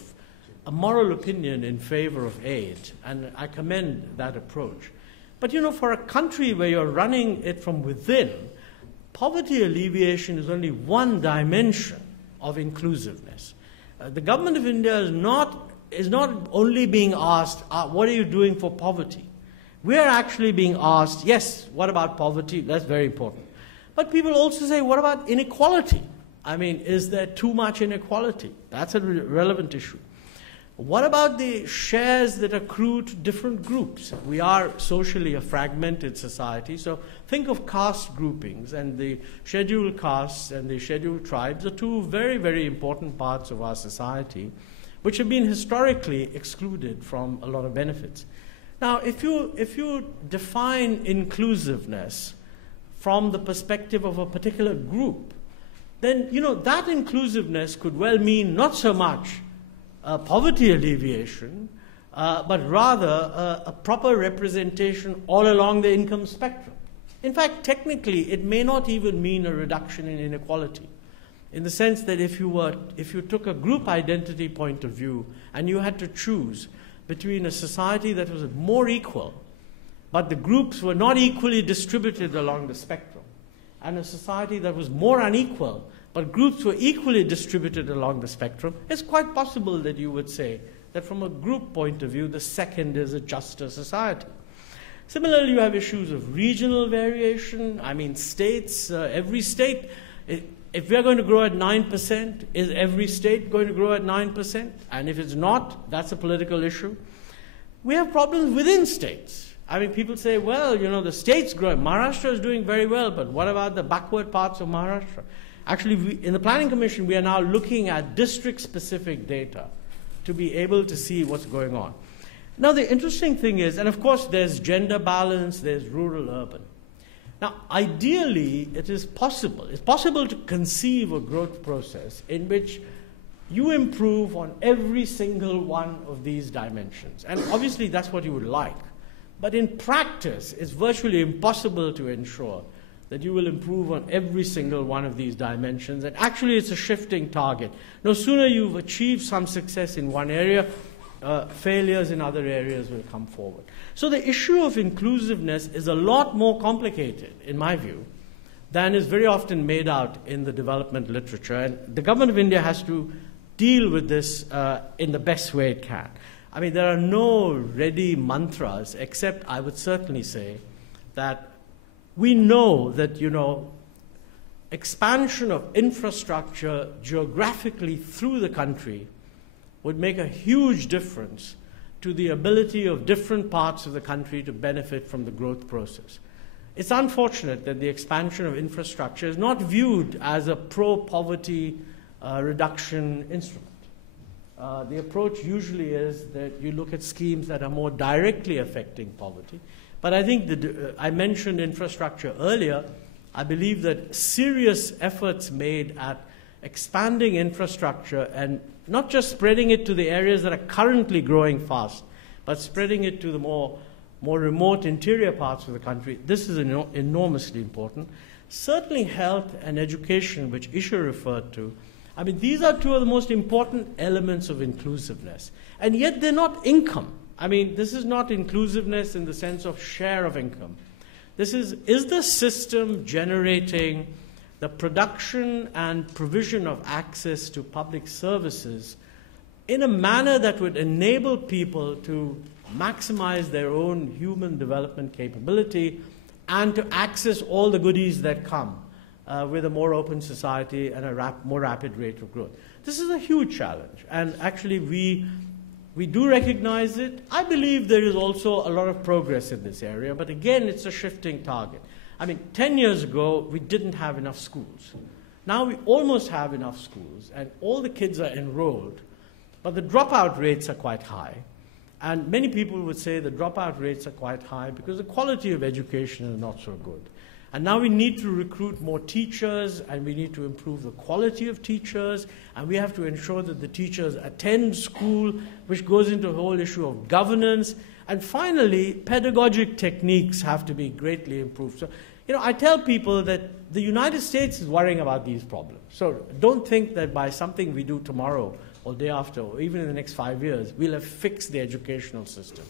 a moral opinion in favor of aid, and I commend that approach. But for a country where you're running it from within, poverty alleviation is only one dimension of inclusiveness. The government of India is not only being asked, what are you doing for poverty? We are actually being asked, yes, what about poverty? That's very important. But people also say, what about inequality? Is there too much inequality? That's a relevant issue. What about the shares that accrue to different groups? We are socially a fragmented society, so think of caste groupings, and the scheduled castes and the scheduled tribes are two very, very important parts of our society, which have been historically excluded from a lot of benefits. Now, if you define inclusiveness from the perspective of a particular group, then that inclusiveness could well mean not so much poverty alleviation, but rather a proper representation all along the income spectrum. In fact, technically, it may not even mean a reduction in inequality, in the sense that if you took a group identity point of view and you had to choose between a society that was more equal, but the groups were not equally distributed along the spectrum, and a society that was more unequal, but groups were equally distributed along the spectrum, it's quite possible that you would say that from a group point of view, the second is a juster society. Similarly, you have issues of regional variation. States, every state, if we're going to grow at 9%, is every state going to grow at 9%? And if it's not, that's a political issue. We have problems within states. People say, well, the state's growing. Maharashtra is doing very well, but what about the backward parts of Maharashtra? Actually, in the Planning Commission, we are now looking at district-specific data to be able to see what's going on. Now, the interesting thing is, and of course, there's gender balance, there's rural-urban. Now, ideally, it's possible to conceive a growth process in which you improve on every single one of these dimensions. And obviously, that's what you would like. But in practice, it's virtually impossible to ensure that you will improve on every single one of these dimensions. And actually, it's a shifting target. No sooner you've achieved some success in one area, failures in other areas will come forward. So the issue of inclusiveness is a lot more complicated, in my view, than is very often made out in the development literature. And the government of India has to deal with this in the best way it can. There are no ready mantras, except I would certainly say that we know that, expansion of infrastructure geographically through the country would make a huge difference to the ability of different parts of the country to benefit from the growth process. It's unfortunate that the expansion of infrastructure is not viewed as a pro-poverty reduction instrument. The approach usually is that you look at schemes that are more directly affecting poverty. But I think I mentioned infrastructure earlier. I believe that serious efforts made at expanding infrastructure and not just spreading it to the areas that are currently growing fast, but spreading it to the more remote interior parts of the country. This is enormously important. Certainly health and education, which Isha referred to, I mean, these are two of the most important elements of inclusiveness. And yet they're not income. I mean, this is not inclusiveness in the sense of share of income. This is the system generating the production and provision of access to public services in a manner that would enable people to maximize their own human development capability and to access all the goodies that come with a more open society and a more rapid rate of growth. This is a huge challenge, and actually we do recognize it. I believe there is also a lot of progress in this area, but again, it's a shifting target. I mean, 10 years ago, we didn't have enough schools. Now we almost have enough schools, and all the kids are enrolled, but the dropout rates are quite high. And many people would say the dropout rates are quite high because the quality of education is not so good. And now we need to recruit more teachers, and we need to improve the quality of teachers, and we have to ensure that the teachers attend school, which goes into the whole issue of governance. And finally, pedagogic techniques have to be greatly improved. So, you know, I tell people that the United States is worrying about these problems. So don't think that by something we do tomorrow or day after, or even in the next 5 years, we'll have fixed the educational system.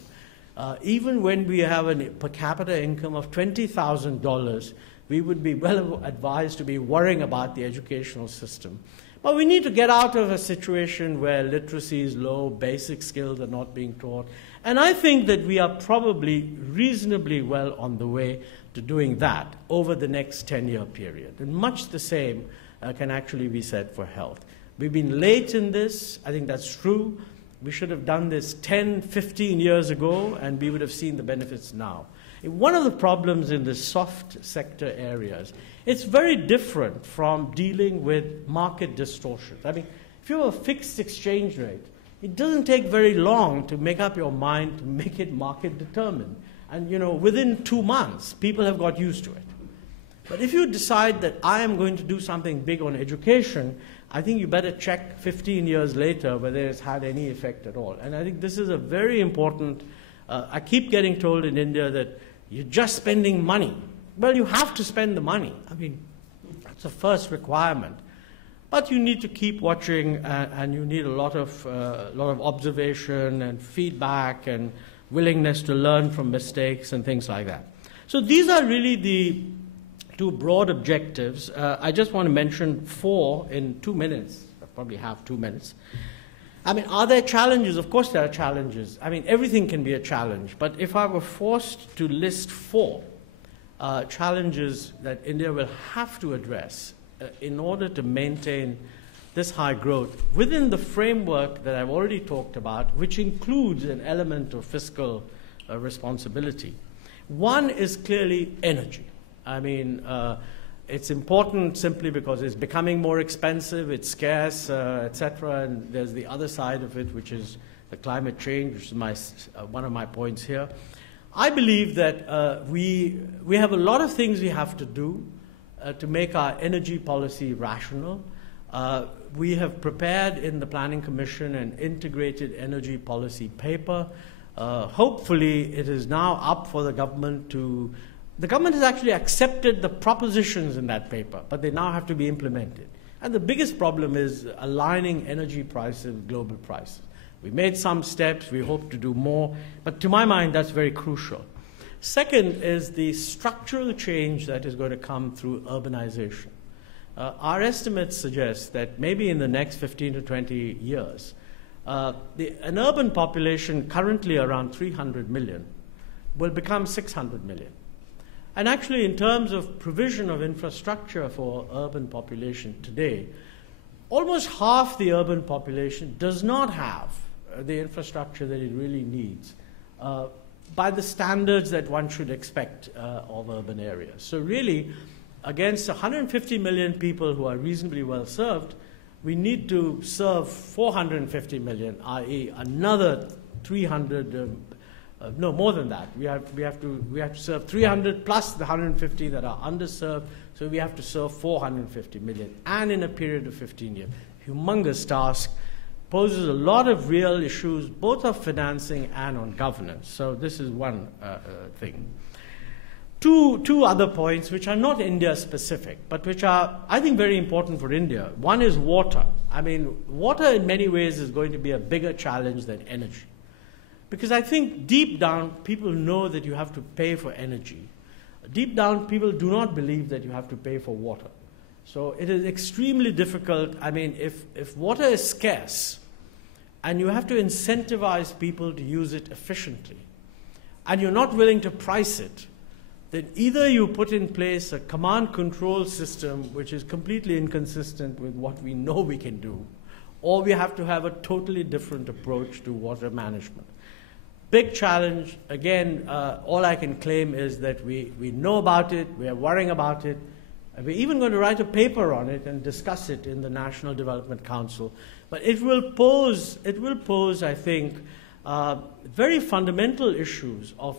Even when we have a per capita income of $20,000, we would be well advised to be worrying about the educational system. But we need to get out of a situation where literacy is low, basic skills are not being taught. And I think that we are probably reasonably well on the way to doing that over the next 10-year period. And much the same can actually be said for health. We've been late in this. I think that's true. We should have done this 10, 15 years ago, and we would have seen the benefits now. One of the problems in the soft sector areas, it's very different from dealing with market distortions. I mean, if you have a fixed exchange rate, it doesn't take very long to make up your mind to make it market determined. And, you know, within 2 months, people have got used to it. But if you decide that I am going to do something big on education, I think you better check 15 years later whether it's had any effect at all. And I think this is a very important, I keep getting told in India that you're just spending money. Well, you have to spend the money. I mean, that's the first requirement. But you need to keep watching, and you need a lot of observation and feedback and willingness to learn from mistakes and things like that. So these are really the two broad objectives. I just want to mention 4 in 2 minutes. I probably have 2 minutes. I mean, are there challenges? Of course there are challenges. I mean, everything can be a challenge. But if I were forced to list 4 challenges that India will have to address in order to maintain this high growth within the framework that I've already talked about, which includes an element of fiscal responsibility. One is clearly energy. I mean, it's important simply because it's becoming more expensive, it's scarce, etc. And there's the other side of it, which is the climate change, which is one of my points here. I believe that we have a lot of things we have to do to make our energy policy rational. We have prepared in the Planning Commission an integrated energy policy paper. Hopefully, it is now up for the government to... The government has actually accepted the propositions in that paper, but they now have to be implemented. And the biggest problem is aligning energy prices with global prices. We made some steps, we hope to do more, but to my mind, that's very crucial. Second is the structural change that is going to come through urbanization. Our estimates suggest that maybe in the next 15 to 20 years, an urban population currently around 300 million will become 600 million. And actually, in terms of provision of infrastructure for urban population today, almost half the urban population does not have the infrastructure that it really needs by the standards that one should expect of urban areas. So really, against 150 million people who are reasonably well served, we need to serve 450 million, i.e. another 300 no, more than that. We have to serve 300 plus the 150 that are underserved. So we have to serve 450 million, and in a period of 15 years. Humongous task. poses a lot of real issues, both of financing and on governance. So this is one thing. Two other points which are not India-specific, but which are, I think, very important for India. One is water. I mean, water in many ways is going to be a bigger challenge than energy. Because I think deep down, people know that you have to pay for energy. Deep down, people do not believe that you have to pay for water. So it is extremely difficult. I mean, if water is scarce and you have to incentivize people to use it efficiently, and you're not willing to price it, then either you put in place a command control system which is completely inconsistent with what we know we can do, or we have to have a totally different approach to water management. Big challenge. Again, all I can claim is that we know about it, we are worrying about it, and we're even going to write a paper on it and discuss it in the National Development Council. But it will pose, I think, very fundamental issues of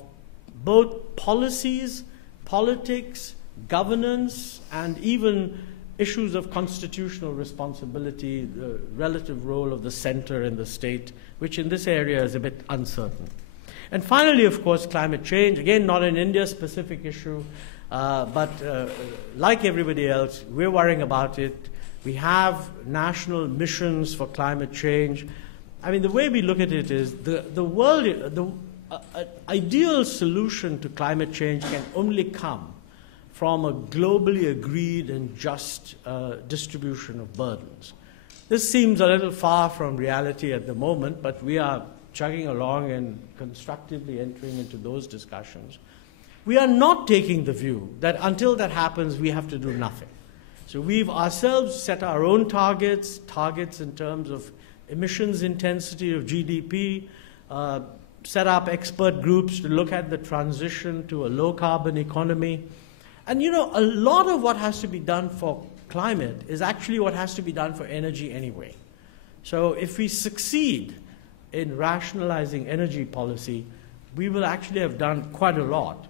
both policies, politics, governance, and even issues of constitutional responsibility, the relative role of the center and the state, which in this area is a bit uncertain. And finally, of course, climate change. Again, not an India-specific issue, but like everybody else, we're worrying about it. We have national missions for climate change. I mean, the way we look at it is the world, ideal solution to climate change can only come from a globally agreed and just distribution of burdens. This seems a little far from reality at the moment, but we are chugging along and constructively entering into those discussions. We are not taking the view that until that happens, we have to do nothing. So we've ourselves set our own targets in terms of emissions intensity of GDP, set up expert groups to look at the transition to a low-carbon economy. And, you know, a lot of what has to be done for climate is actually what has to be done for energy anyway. So if we succeed in rationalizing energy policy, we will actually have done quite a lot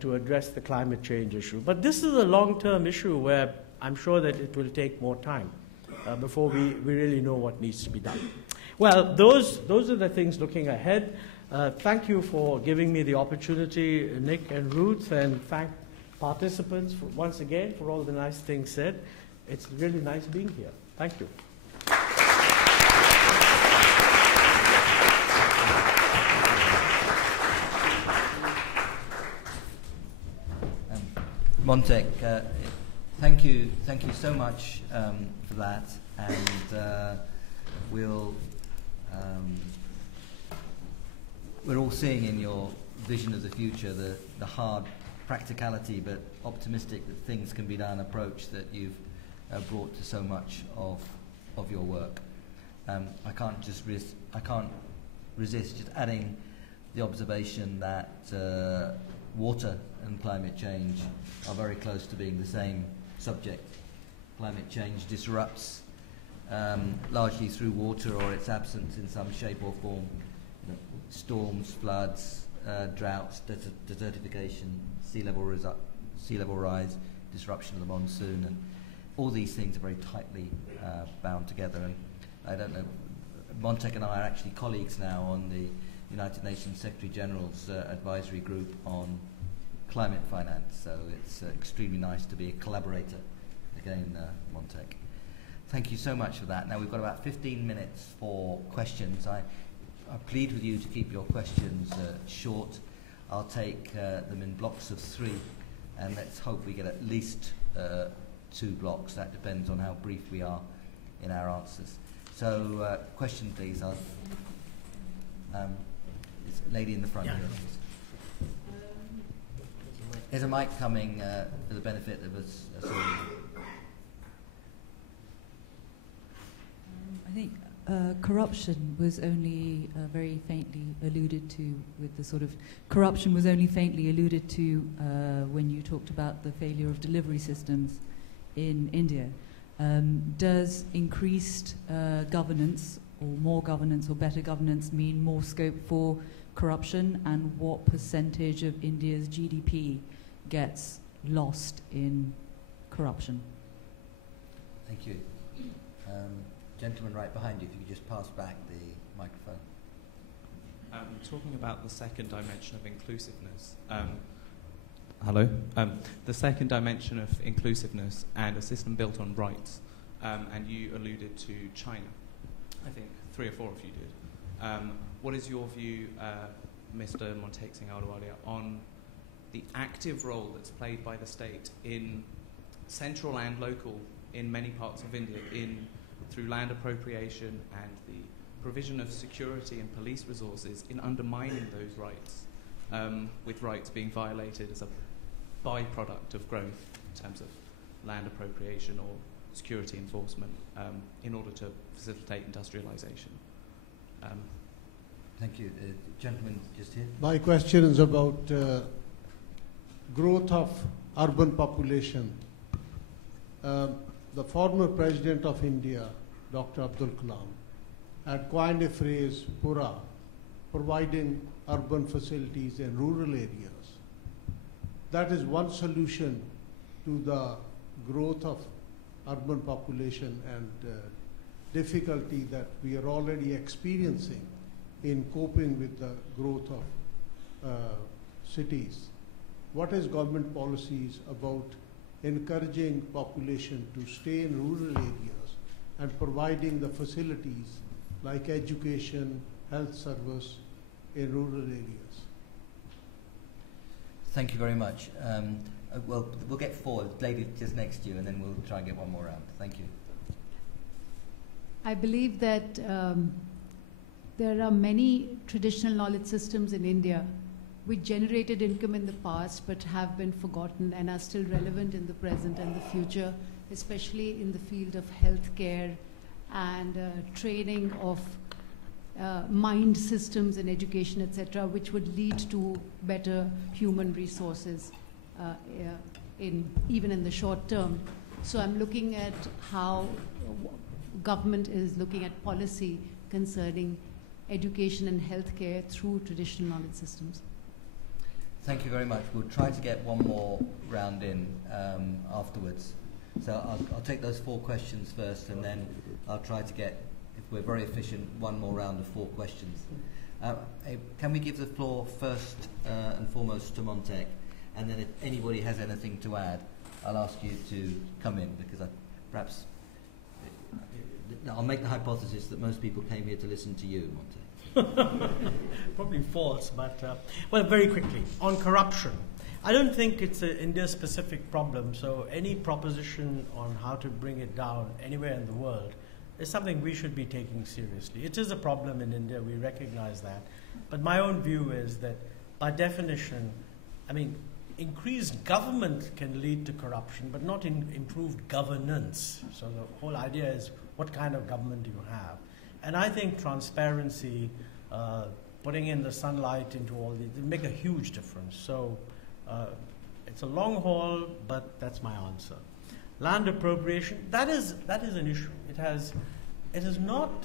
to address the climate change issue. But this is a long-term issue where I'm sure that it will take more time before we really know what needs to be done. Well, those are the things looking ahead. Thank you for giving me the opportunity, Nick and Ruth, and thank participants once again for all the nice things said. It's really nice being here. Thank you. Montek, thank you so much for that, and we're all seeing in your vision of the future the hard practicality but optimistic that things can be done approach that you've brought to so much of your work. I can't resist just adding the observation that water and climate change are very close to being the same subject. Climate change disrupts largely through water or its absence in some shape or form. You know, storms, floods, droughts, desertification, sea level rise, disruption of the monsoon, and all these things are very tightly bound together. And I don't know, Montek and I are actually colleagues now on the United Nations Secretary General's advisory group on climate finance, so it's extremely nice to be a collaborator again, Montek. Thank you so much for that. Now we've got about 15 minutes for questions. I plead with you to keep your questions short. I'll take them in blocks of 3, and let's hope we get at least 2 blocks. That depends on how brief we are in our answers. So, question please. This lady in the front here. There's a mic coming for the benefit of us all. I think corruption was only very faintly alluded to with the sort of corruption was only faintly alluded to when you talked about the failure of delivery systems in India. Does increased governance or more governance or better governance mean more scope for corruption, and what percentage of India's GDP gets lost in corruption? Thank you. gentleman right behind you, if you could just pass back the microphone. Talking about the second dimension of inclusiveness. Hello? The second dimension of inclusiveness and a system built on rights. And you alluded to China. I think 3 or 4 of you did. What is your view, Mr. Montek Singh Ahluwalia, on the active role that's played by the state in central and local in many parts of India through land appropriation and the provision of security and police resources in undermining those rights, with rights being violated as a byproduct of growth in terms of land appropriation or security enforcement in order to facilitate industrialization? Thank you. Gentleman just here. My question is about growth of urban population. The former President of India, Dr. Abdul Kalam, had coined a phrase, Pura, providing urban facilities in rural areas. That is one solution to the growth of urban population and difficulty that we are already experiencing in coping with the growth of cities. What is government policies about encouraging population to stay in rural areas and providing the facilities like education, health service in rural areas? Thank you very much. Well, we'll get 4, lady just next to you, and then we'll try and get one more round. Thank you. I believe that there are many traditional knowledge systems in India which generated income in the past but have been forgotten and are still relevant in the present and the future, especially in the field of healthcare and training of mind systems in education, etc., which would lead to better human resources even in the short term. So I'm looking at how government is looking at policy concerning education and healthcare through traditional knowledge systems. Thank you very much. We'll try to get one more round in afterwards. So I'll take those 4 questions first, and then I'll try to get, if we're very efficient, one more round of 4 questions. Can we give the floor first and foremost to Montek, and then if anybody has anything to add, I'll ask you to come in, because I'll make the hypothesis that most people came here to listen to you, Montek. Probably false, but well, very quickly on corruption. I don't think it's an India-specific problem. So any proposition on how to bring it down anywhere in the world is something we should be taking seriously. It is a problem in India. We recognize that. But my own view is that, by definition, I mean, increased government can lead to corruption, but not improved governance. So the whole idea is, what kind of government do you have? And I think transparency, putting in the sunlight into all these, will make a huge difference. So it's a long haul, but that's my answer. Land appropriation, that is an issue. It has not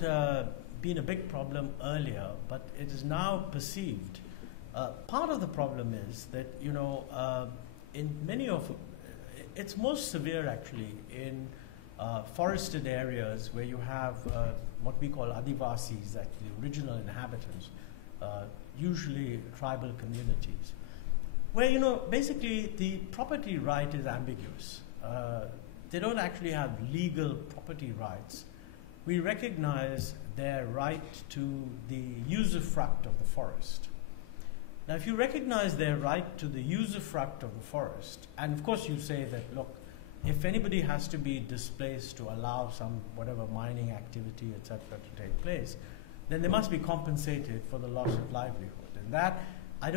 been a big problem earlier, but it is now perceived. Part of the problem is that, in many of, it's most severe actually in forested areas where you have what we call Adivasis, the original inhabitants, usually tribal communities, where, basically the property right is ambiguous. They don't actually have legal property rights. We recognize their right to the usufruct of the forest. Now, if you recognize their right to the usufruct of the forest, and of course you say that, look, if anybody has to be displaced to allow some whatever mining activity, etc., to take place, then they must be compensated for the loss of livelihood. And that, I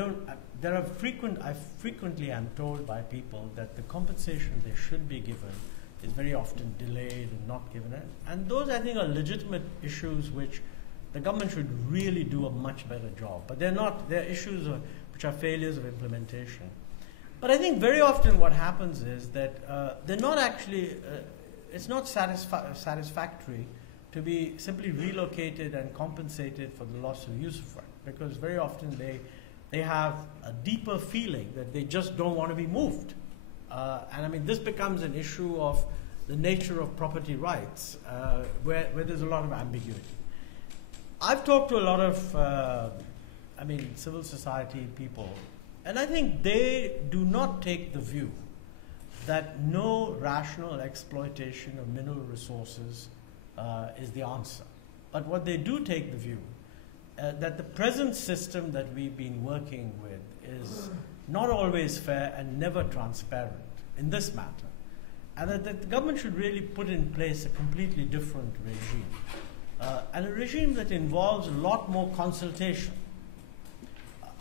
frequently am told by people that the compensation they should be given is very often delayed and not given. And those, I think, are legitimate issues which the government should really do a much better job. But they're not. They're issues which are failures of implementation. But I think very often what happens is that they're not actually, it's not satisfactory to be simply relocated and compensated for the loss of usufruct, because very often they have a deeper feeling that they just don't want to be moved. And I mean, this becomes an issue of the nature of property rights, where there's a lot of ambiguity. I've talked to a lot of, civil society people, and I think they do not take the view that no rational exploitation of mineral resources is the answer. But what they do take the view that the present system that we've been working with is not always fair and never transparent in this matter, and that the government should really put in place a completely different regime, and a regime that involves a lot more consultation.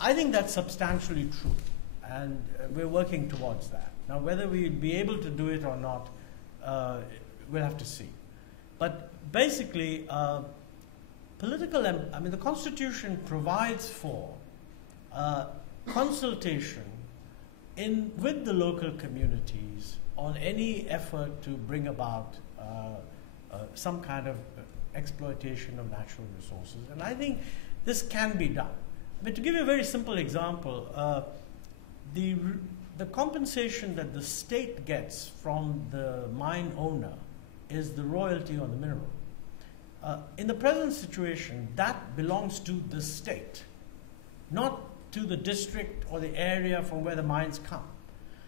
I think that's substantially true, and we're working towards that. Now, whether we'll be able to do it or not, we'll have to see. But basically, the Constitution provides for consultation with the local communities on any effort to bring about some kind of exploitation of natural resources. And I think this can be done. To give you a very simple example, the compensation that the state gets from the mine owner is the royalty on the mineral. In the present situation, that belongs to the state, not to the district or the area from where the mines come.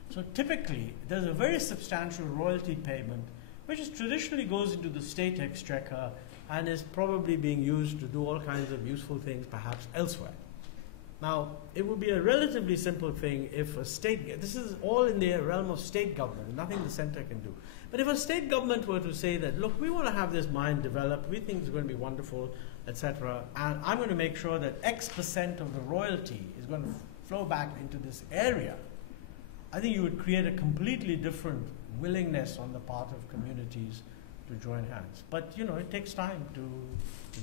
So typically, there's a very substantial royalty payment, which traditionally goes into the state exchequer and is probably being used to do all kinds of useful things, perhaps elsewhere. Now, it would be a relatively simple thing if a state, this is all in the realm of state government, nothing the center can do. But if a state government were to say that, look, we want to have this mine developed, we think it's going to be wonderful, etc., and I'm going to make sure that X% of the royalty is going to flow back into this area, I think you would create a completely different willingness on the part of communities to join hands. But, it takes time to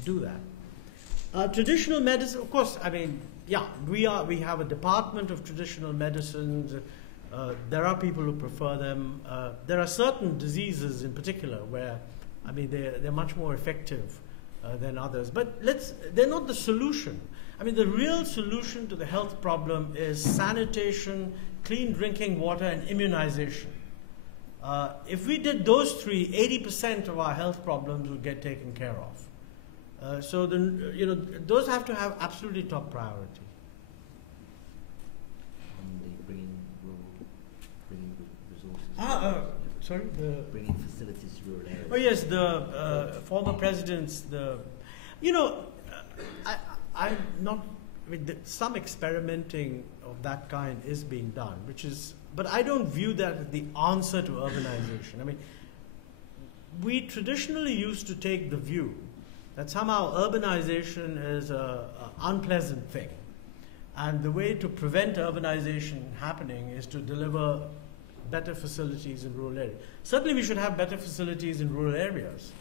do that. Traditional medicine, of course, we have a department of traditional medicines. There are people who prefer them. There are certain diseases in particular where, they're much more effective than others. But they're not the solution. The real solution to the health problem is sanitation, clean drinking water, and immunization. If we did those three, 80% of our health problems would get taken care of. Those have to have absolutely top priority. Bringing resources. Bringing facilities to rural areas. Oh yes, the former presidents. I'm not. Some experimenting of that kind is being done, but I don't view that as the answer to urbanization. We traditionally used to take the view that somehow urbanization is an unpleasant thing. And the way to prevent urbanization happening is to deliver better facilities in rural areas. Certainly we should have better facilities in rural areas.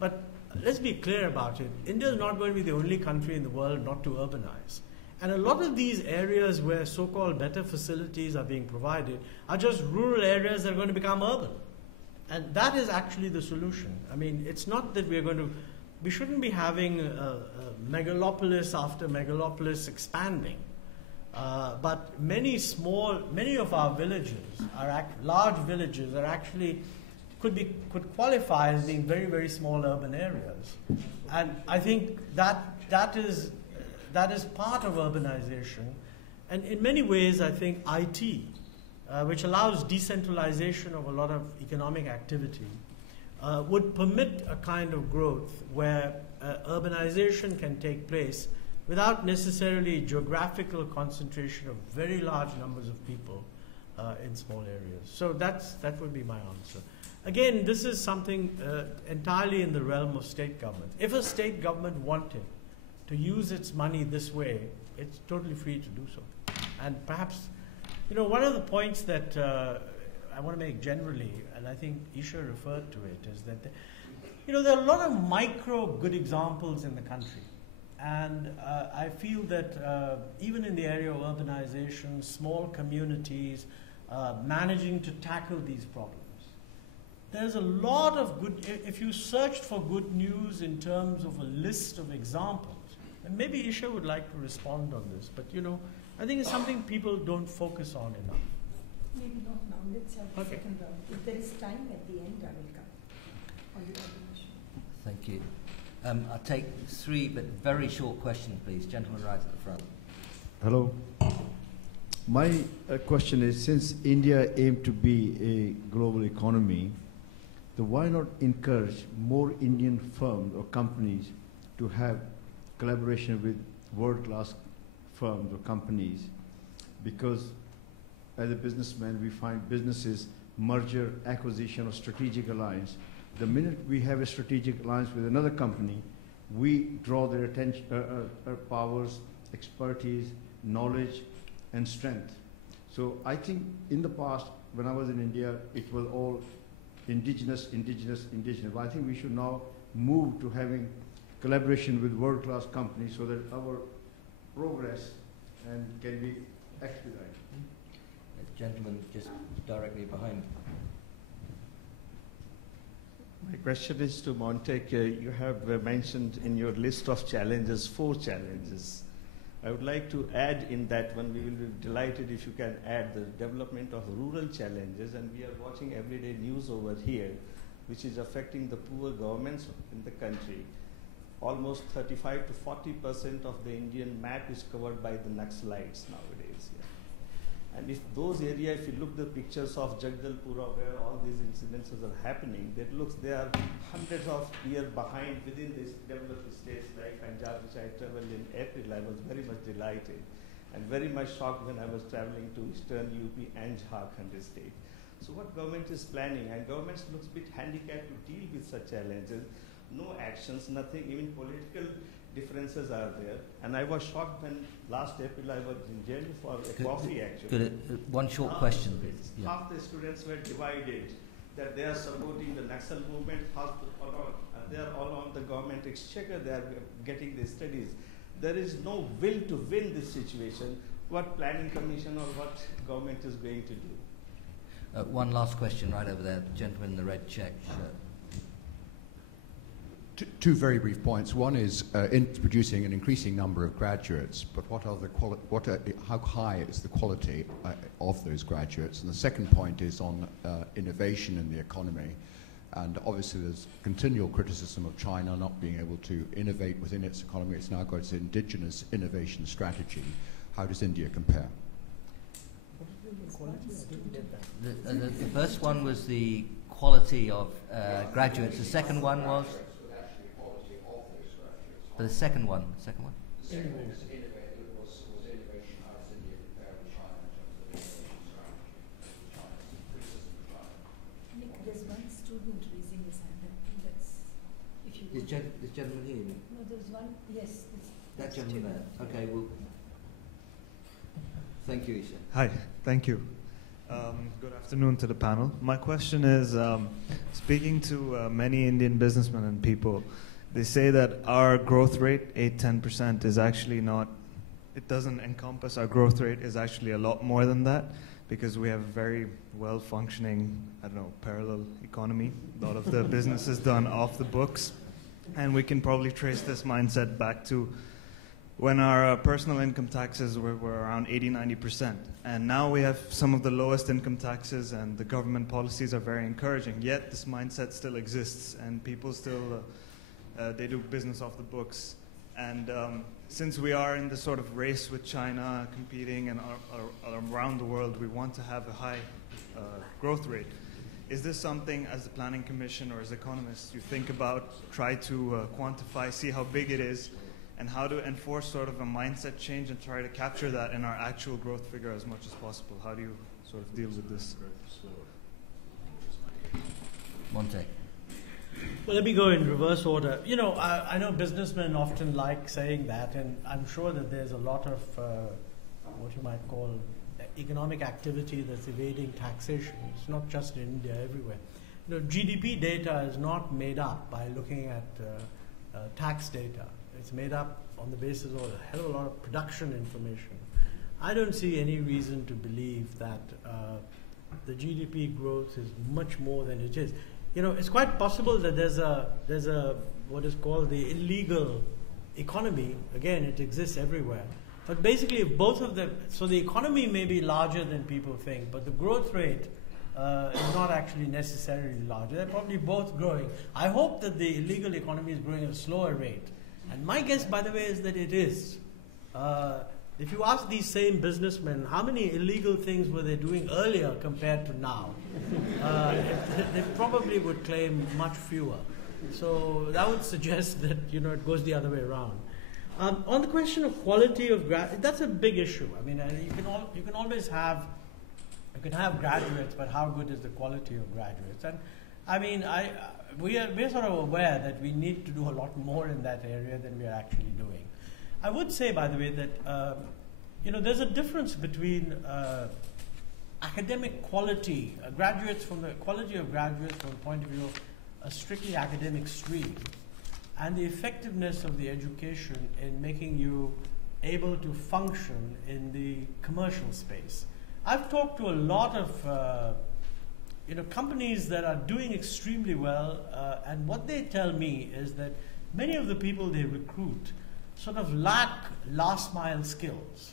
But let's be clear about it. India is not going to be the only country in the world not to urbanize. And a lot of these areas where so-called better facilities are being provided are just rural areas that are going to become urban. And that is actually the solution. It's not that we shouldn't be having megalopolis after megalopolis expanding. But many of our villages, large villages, are actually could qualify as being very, very small urban areas. And I think that is part of urbanization. And in many ways, I think IT, which allows decentralization of a lot of economic activity, would permit a kind of growth where urbanization can take place without necessarily geographical concentration of very large numbers of people in small areas. So that would be my answer. Again, this is something entirely in the realm of state government. If a state government wanted to use its money this way, it's totally free to do so. And perhaps, one of the points that I want to make generally, and I think Isha referred to it, is that there are a lot of micro good examples in the country. And I feel that even in the area of urbanization, small communities managing to tackle these problems, there's a lot of good, if you searched for good news in terms of a list of examples, and maybe Isha would like to respond on this, but I think it's something people don't focus on enough. Maybe not now. Let's have the Okay. second round. If there is time at the end, I will come on the ordination. Thank you. I'll take 3 but very short questions, please. Gentleman right at the front. Hello. My question is, since India aimed to be a global economy, then why not encourage more Indian firms or companies to have collaboration with world-class firms or companies? Because as a businessman, we find businesses, merger, acquisition, or strategic alliance. The minute we have a strategic alliance with another company, we draw their attention, powers, expertise, knowledge, and strength. So I think in the past, when I was in India, it was all indigenous. But I think we should now move to having collaboration with world-class companies so that our progress can be expedited. Gentleman just directly behind. My question is to Montek. You have mentioned in your list of challenges 4 challenges. I would like to add in that one. We will be delighted if you can add the development of rural challenges, and we are watching everyday news over here, which is affecting the poor governments in the country. Almost 35 to 40% of the Indian map is covered by the Naxalites nowadays. Yeah. And if those areas, if you look the pictures of Jagdalpura, where all these incidences are happening, they are hundreds of years behind within these developed states like Punjab, which I traveled in April. I was very much delighted and very much shocked when I was traveling to eastern UP and Jharkhand state. So what government is planning, and government looks a bit handicapped to deal with such challenges. No actions, nothing, even political differences are there. And I was shocked when last April I was in jail for a coffee actually. One short question, please. Yeah. Half the students were divided, that they are supporting the Naxal movement, half they are all on the government exchequer, they are getting the studies. There is no will to win this situation. What planning commission or what government is going to do? One last question right over there, gentleman in the red check shirt. 2 very brief points. One is producing an increasing number of graduates, but how high is the quality of those graduates? And the second point is on innovation in the economy. And obviously there's continual criticism of China not being able to innovate within its economy. It's now got its indigenous innovation strategy. How does India compare? The first one was the quality of graduates. The second one was? For the second one. Nick, there's one student raising his hand. I think that's, if you This gentleman here? No, there's one, yes. That gentleman there. Okay, well, thank you, Isha. Hi, thank you. Good afternoon to the panel. My question is, speaking to many Indian businessmen and people, they say that our growth rate, 8-10%, is actually not, it doesn't encompass our growth rate, is actually a lot more than that, because we have a very well-functioning, parallel economy. A lot of the business is done off the books, and we can probably trace this mindset back to when our personal income taxes were around 80-90%. And now we have some of the lowest income taxes, and the government policies are very encouraging, yet this mindset still exists, and people still they do business off the books. And since we are in this sort of race with China competing and around the world, we want to have a high growth rate. Is this something as the Planning Commission or as economists you think about, try to quantify, see how big it is, and how to enforce sort of a mindset change and try to capture that in our actual growth figure as much as possible? How do you sort of deal with this? Montek. Well, let me go in reverse order. I know businessmen often like saying that, and I'm sure that there's a lot of what you might call economic activity that's evading taxation. It's not just in India, everywhere. GDP data is not made up by looking at tax data. It's made up on the basis of a hell of a lot of production information. I don't see any reason to believe that the GDP growth is much more than it is. It's quite possible that there's a what is called the illegal economy. Again, it exists everywhere. But basically, if both of them, so the economy may be larger than people think, but the growth rate is not actually necessarily larger. They're probably both growing. I hope that the illegal economy is growing at a slower rate. And my guess, by the way, is that it is. If you ask these same businessmen how many illegal things were they doing earlier compared to now, they probably would claim much fewer. So that would suggest that it goes the other way around. On the question of quality of that's a big issue. I mean, you can always have graduates, but how good is the quality of graduates? And I mean, we're sort of aware that we need to do a lot more in that area than we are actually doing. I would say, by the way, that there's a difference between academic quality, from the quality of graduates from the point of view of a strictly academic stream, and the effectiveness of the education in making you able to function in the commercial space. I've talked to a lot of companies that are doing extremely well, and what they tell me is that many of the people they recruit sort of lack last mile skills.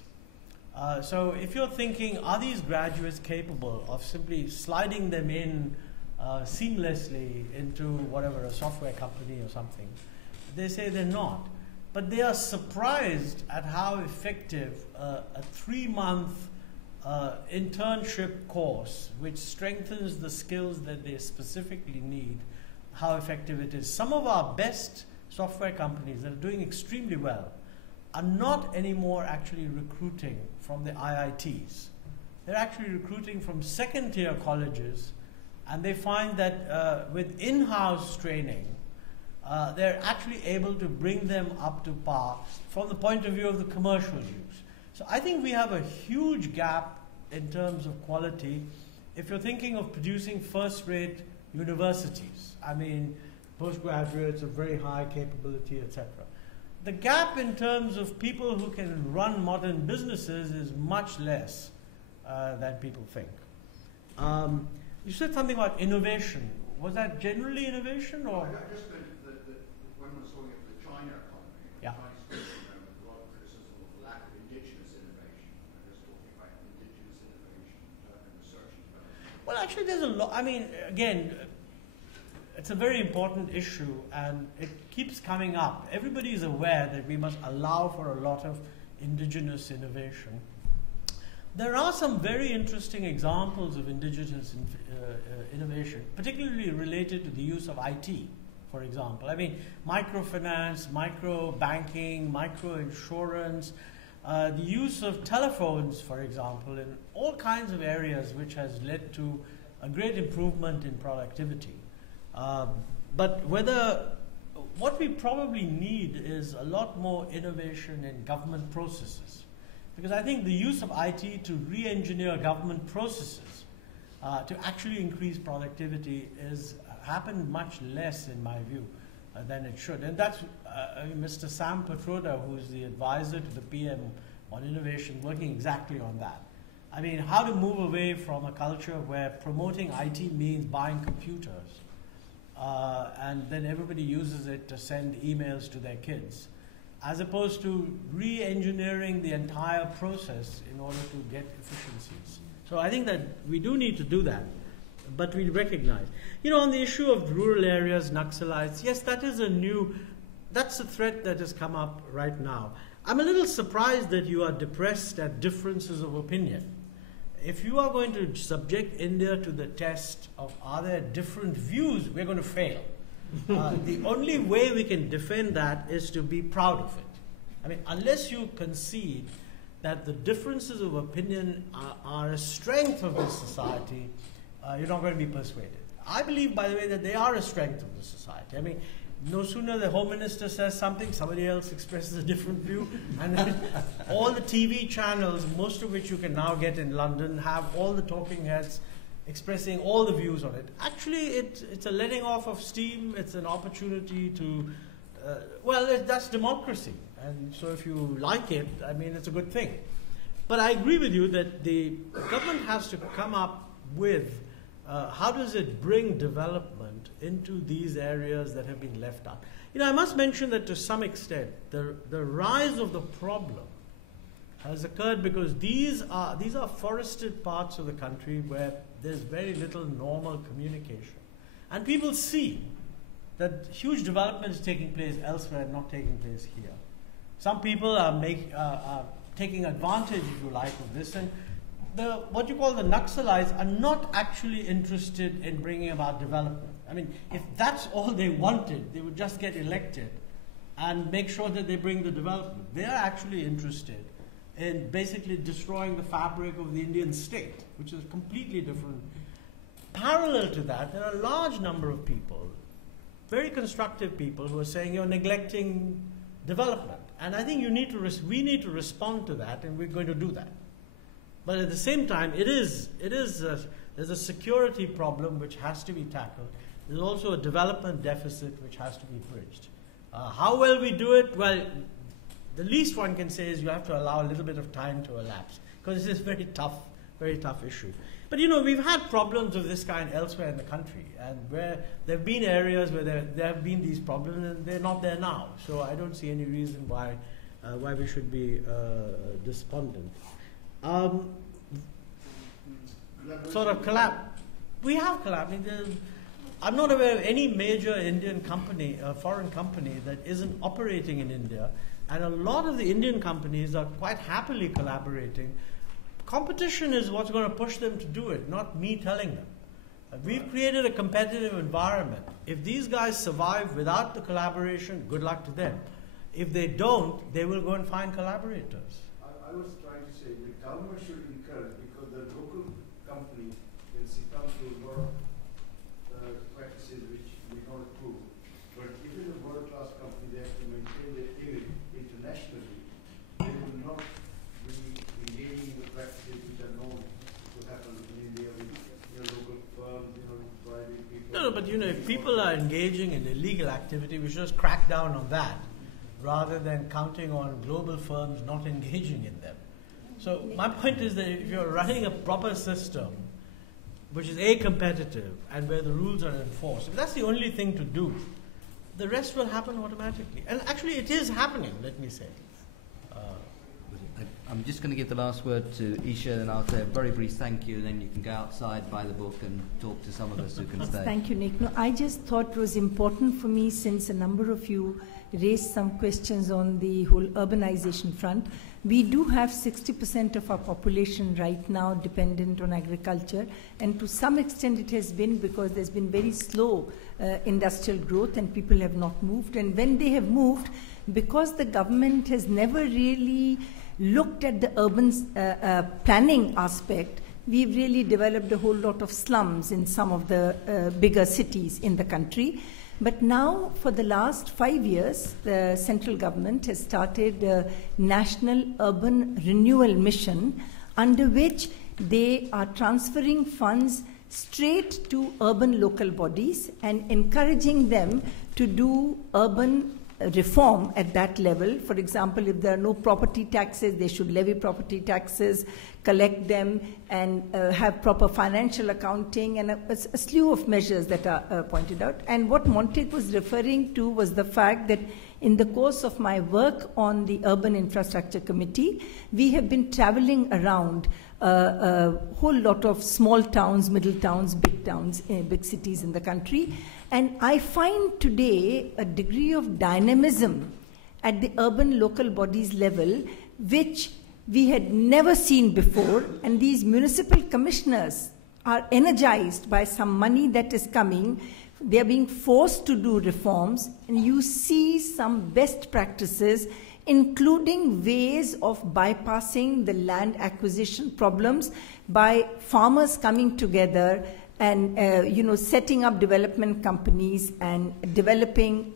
So if you're thinking, are these graduates capable of simply sliding them in seamlessly into whatever, a software company or something? They say they're not. But they are surprised at how effective a 3-month internship course, which strengthens the skills that they specifically need, how effective it is. Some of our best software companies that are doing extremely well are not anymore actually recruiting from the IITs. They're actually recruiting from second-tier colleges, and they find that with in-house training, they're actually able to bring them up to par from the point of view of the commercial use. So I think we have a huge gap in terms of quality if you're thinking of producing first-rate universities. I mean, postgraduates of very high capability, etc. The gap in terms of people who can run modern businesses is much less than people think. You said something about innovation. Was that generally innovation, or? I just meant that when I was talking about the China economy, yeah. a lot of criticism of the lack of indigenous innovation. I'm just talking about indigenous innovation and research and development. Well, actually, there's a lot. I mean, again, it's a very important issue, and it keeps coming up. Everybody is aware that we must allow for a lot of indigenous innovation. There are some very interesting examples of indigenous innovation, particularly related to the use of IT, for example. I mean, microfinance, micro-banking, micro-insurance, the use of telephones, for example, in all kinds of areas, which has led to a great improvement in productivity. But what we probably need is a lot more innovation in government processes. Because I think the use of IT to re-engineer government processes to actually increase productivity has happened much less, in my view, than it should. And that's Mr. Sam Petroda, who's the advisor to the PM on innovation, working exactly on that. I mean, how to move away from a culture where promoting IT means buying computers, and then everybody uses it to send emails to their kids, as opposed to re-engineering the entire process in order to get efficiencies. So I think that we do need to do that, but we recognize. On the issue of rural areas, Naxalites, yes, that's a threat that has come up right now. I'm a little surprised that you are depressed at differences of opinion. If you are going to subject India to the test of are there different views, we're going to fail. The only way we can defend that is to be proud of it. I mean, unless you concede that the differences of opinion are a strength of this society, you're not going to be persuaded. I believe, by the way, that they are a strength of the society. I mean, no sooner the Home Minister says something, somebody else expresses a different view, and all the TV channels, most of which you can now get in London, have all the talking heads expressing all the views on it. Actually, it's a letting off of steam. It's an opportunity to, that's democracy. And so if you like it, I mean, it's a good thing. But I agree with you that the government has to come up with how does it bring development into these areas that have been left out. I must mention that to some extent, the rise of the problem has occurred because these are forested parts of the country where there's very little normal communication. And people see that huge development is taking place elsewhere and not taking place here. Some people are taking advantage, if you like, of this, and what you call the Naxalites are not actually interested in bringing about development. I mean, if that's all they wanted, they would just get elected and make sure that they bring the development. They are actually interested in basically destroying the fabric of the Indian state, which is completely different. Parallel to that, there are a large number of people, very constructive people, who are saying you're neglecting development. And I think we need to respond to that, and we're going to do that. But at the same time, there's a security problem which has to be tackled. There's also a development deficit which has to be bridged. How well we do it? Well, the least one can say is you have to allow a little bit of time to elapse, because it's a very tough issue. But you know, we've had problems of this kind elsewhere in the country, and where there have been areas where there have been these problems, and they're not there now. So I don't see any reason why we should be despondent. Sort of we have collapsed. I'm not aware of any major Indian company, foreign company, that isn't operating in India. And a lot of the Indian companies are quite happily collaborating. Competition is what's going to push them to do it, not me telling them. We've created a competitive environment. If these guys survive without the collaboration, good luck to them. If they don't, they will go and find collaborators. I was trying to say the government should encourage, because the local company can succumb to a lot of practices which we don't approve. But even a world-class company, they have to maintain their image internationally. They will not be engaging in the practices which are known to happen in India with local firms, private people. No, but if people are engaging in illegal activity, we should just crack down on that, rather than counting on global firms not engaging in them. So my point is that if you're running a proper system, which is competitive, and where the rules are enforced, if that's the only thing to do, the rest will happen automatically. And actually it is happening, let me say. I'm just going to give the last word to Isha, and I'll say a very brief thank you, and then you can go outside, buy the book, and talk to some of us who can stay. Thank you, Nick. No, I just thought it was important for me, since a number of you raised some questions on the whole urbanization front. We do have 60% of our population right now dependent on agriculture, and to some extent it has been because there's been very slow industrial growth and people have not moved. And when they have moved, because the government has never really looked at the urban planning aspect, we've really developed a whole lot of slums in some of the bigger cities in the country. But now, for the last 5 years, the central government has started a National Urban Renewal Mission, under which they are transferring funds straight to urban local bodies and encouraging them to do urban reform at that level. For example, if there are no property taxes, they should levy property taxes, collect them, and have proper financial accounting, and a slew of measures that are pointed out. And what Montek was referring to was the fact that in the course of my work on the Urban Infrastructure Committee, we have been traveling around a whole lot of small towns, middle towns, big cities in the country. And I find today a degree of dynamism at the urban local bodies level, which we had never seen before. And these municipal commissioners are energized by some money that is coming. They are being forced to do reforms, and you see some best practices, including ways of bypassing the land acquisition problems by farmers coming together and setting up development companies and developing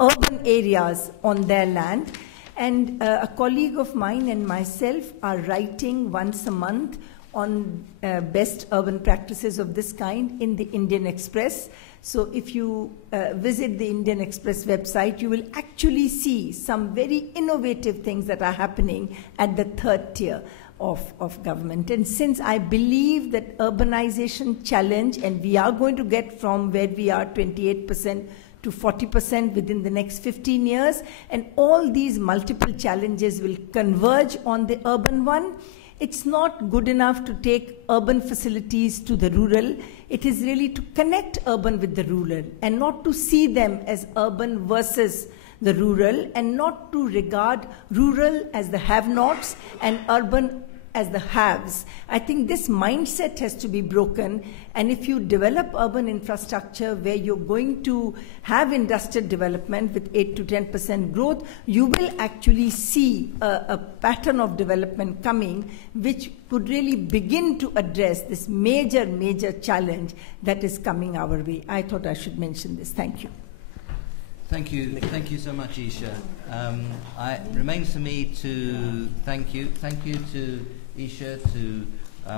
urban areas on their land. And a colleague of mine and myself are writing once a month on best urban practices of this kind in the Indian Express. So if you visit the Indian Express website, you will actually see some very innovative things that are happening at the third tier of government. And since I believe that urbanization challenge, and we are going to get from where we are 28% to 40% within the next 15 years, and all these multiple challenges will converge on the urban one. It's not good enough to take urban facilities to the rural. It is really to connect urban with the rural and not to see them as urban versus the rural, and not to regard rural as the have-nots and urban as the haves. I think this mindset has to be broken, and if you develop urban infrastructure where you're going to have industrial development with 8 to 10% growth, you will actually see a pattern of development coming which could really begin to address this major, major challenge that is coming our way. I thought I should mention this. Thank you. Thank you so much, Isha. It remains for me to thank you to Isha, to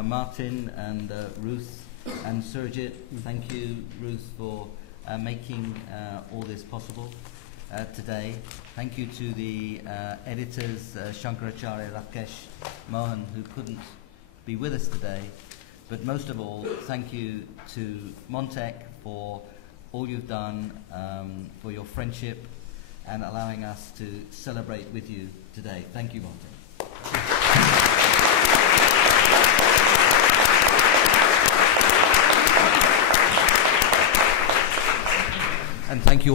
Martin and Ruth and Surjit. Thank you, Ruth, for making all this possible today. Thank you to the editors, Shankar, Acharya, Rakesh, Mohan, who couldn't be with us today. But most of all, thank you to Montek for all you've done, for your friendship and allowing us to celebrate with you today. Thank you, Montek. And thank you all.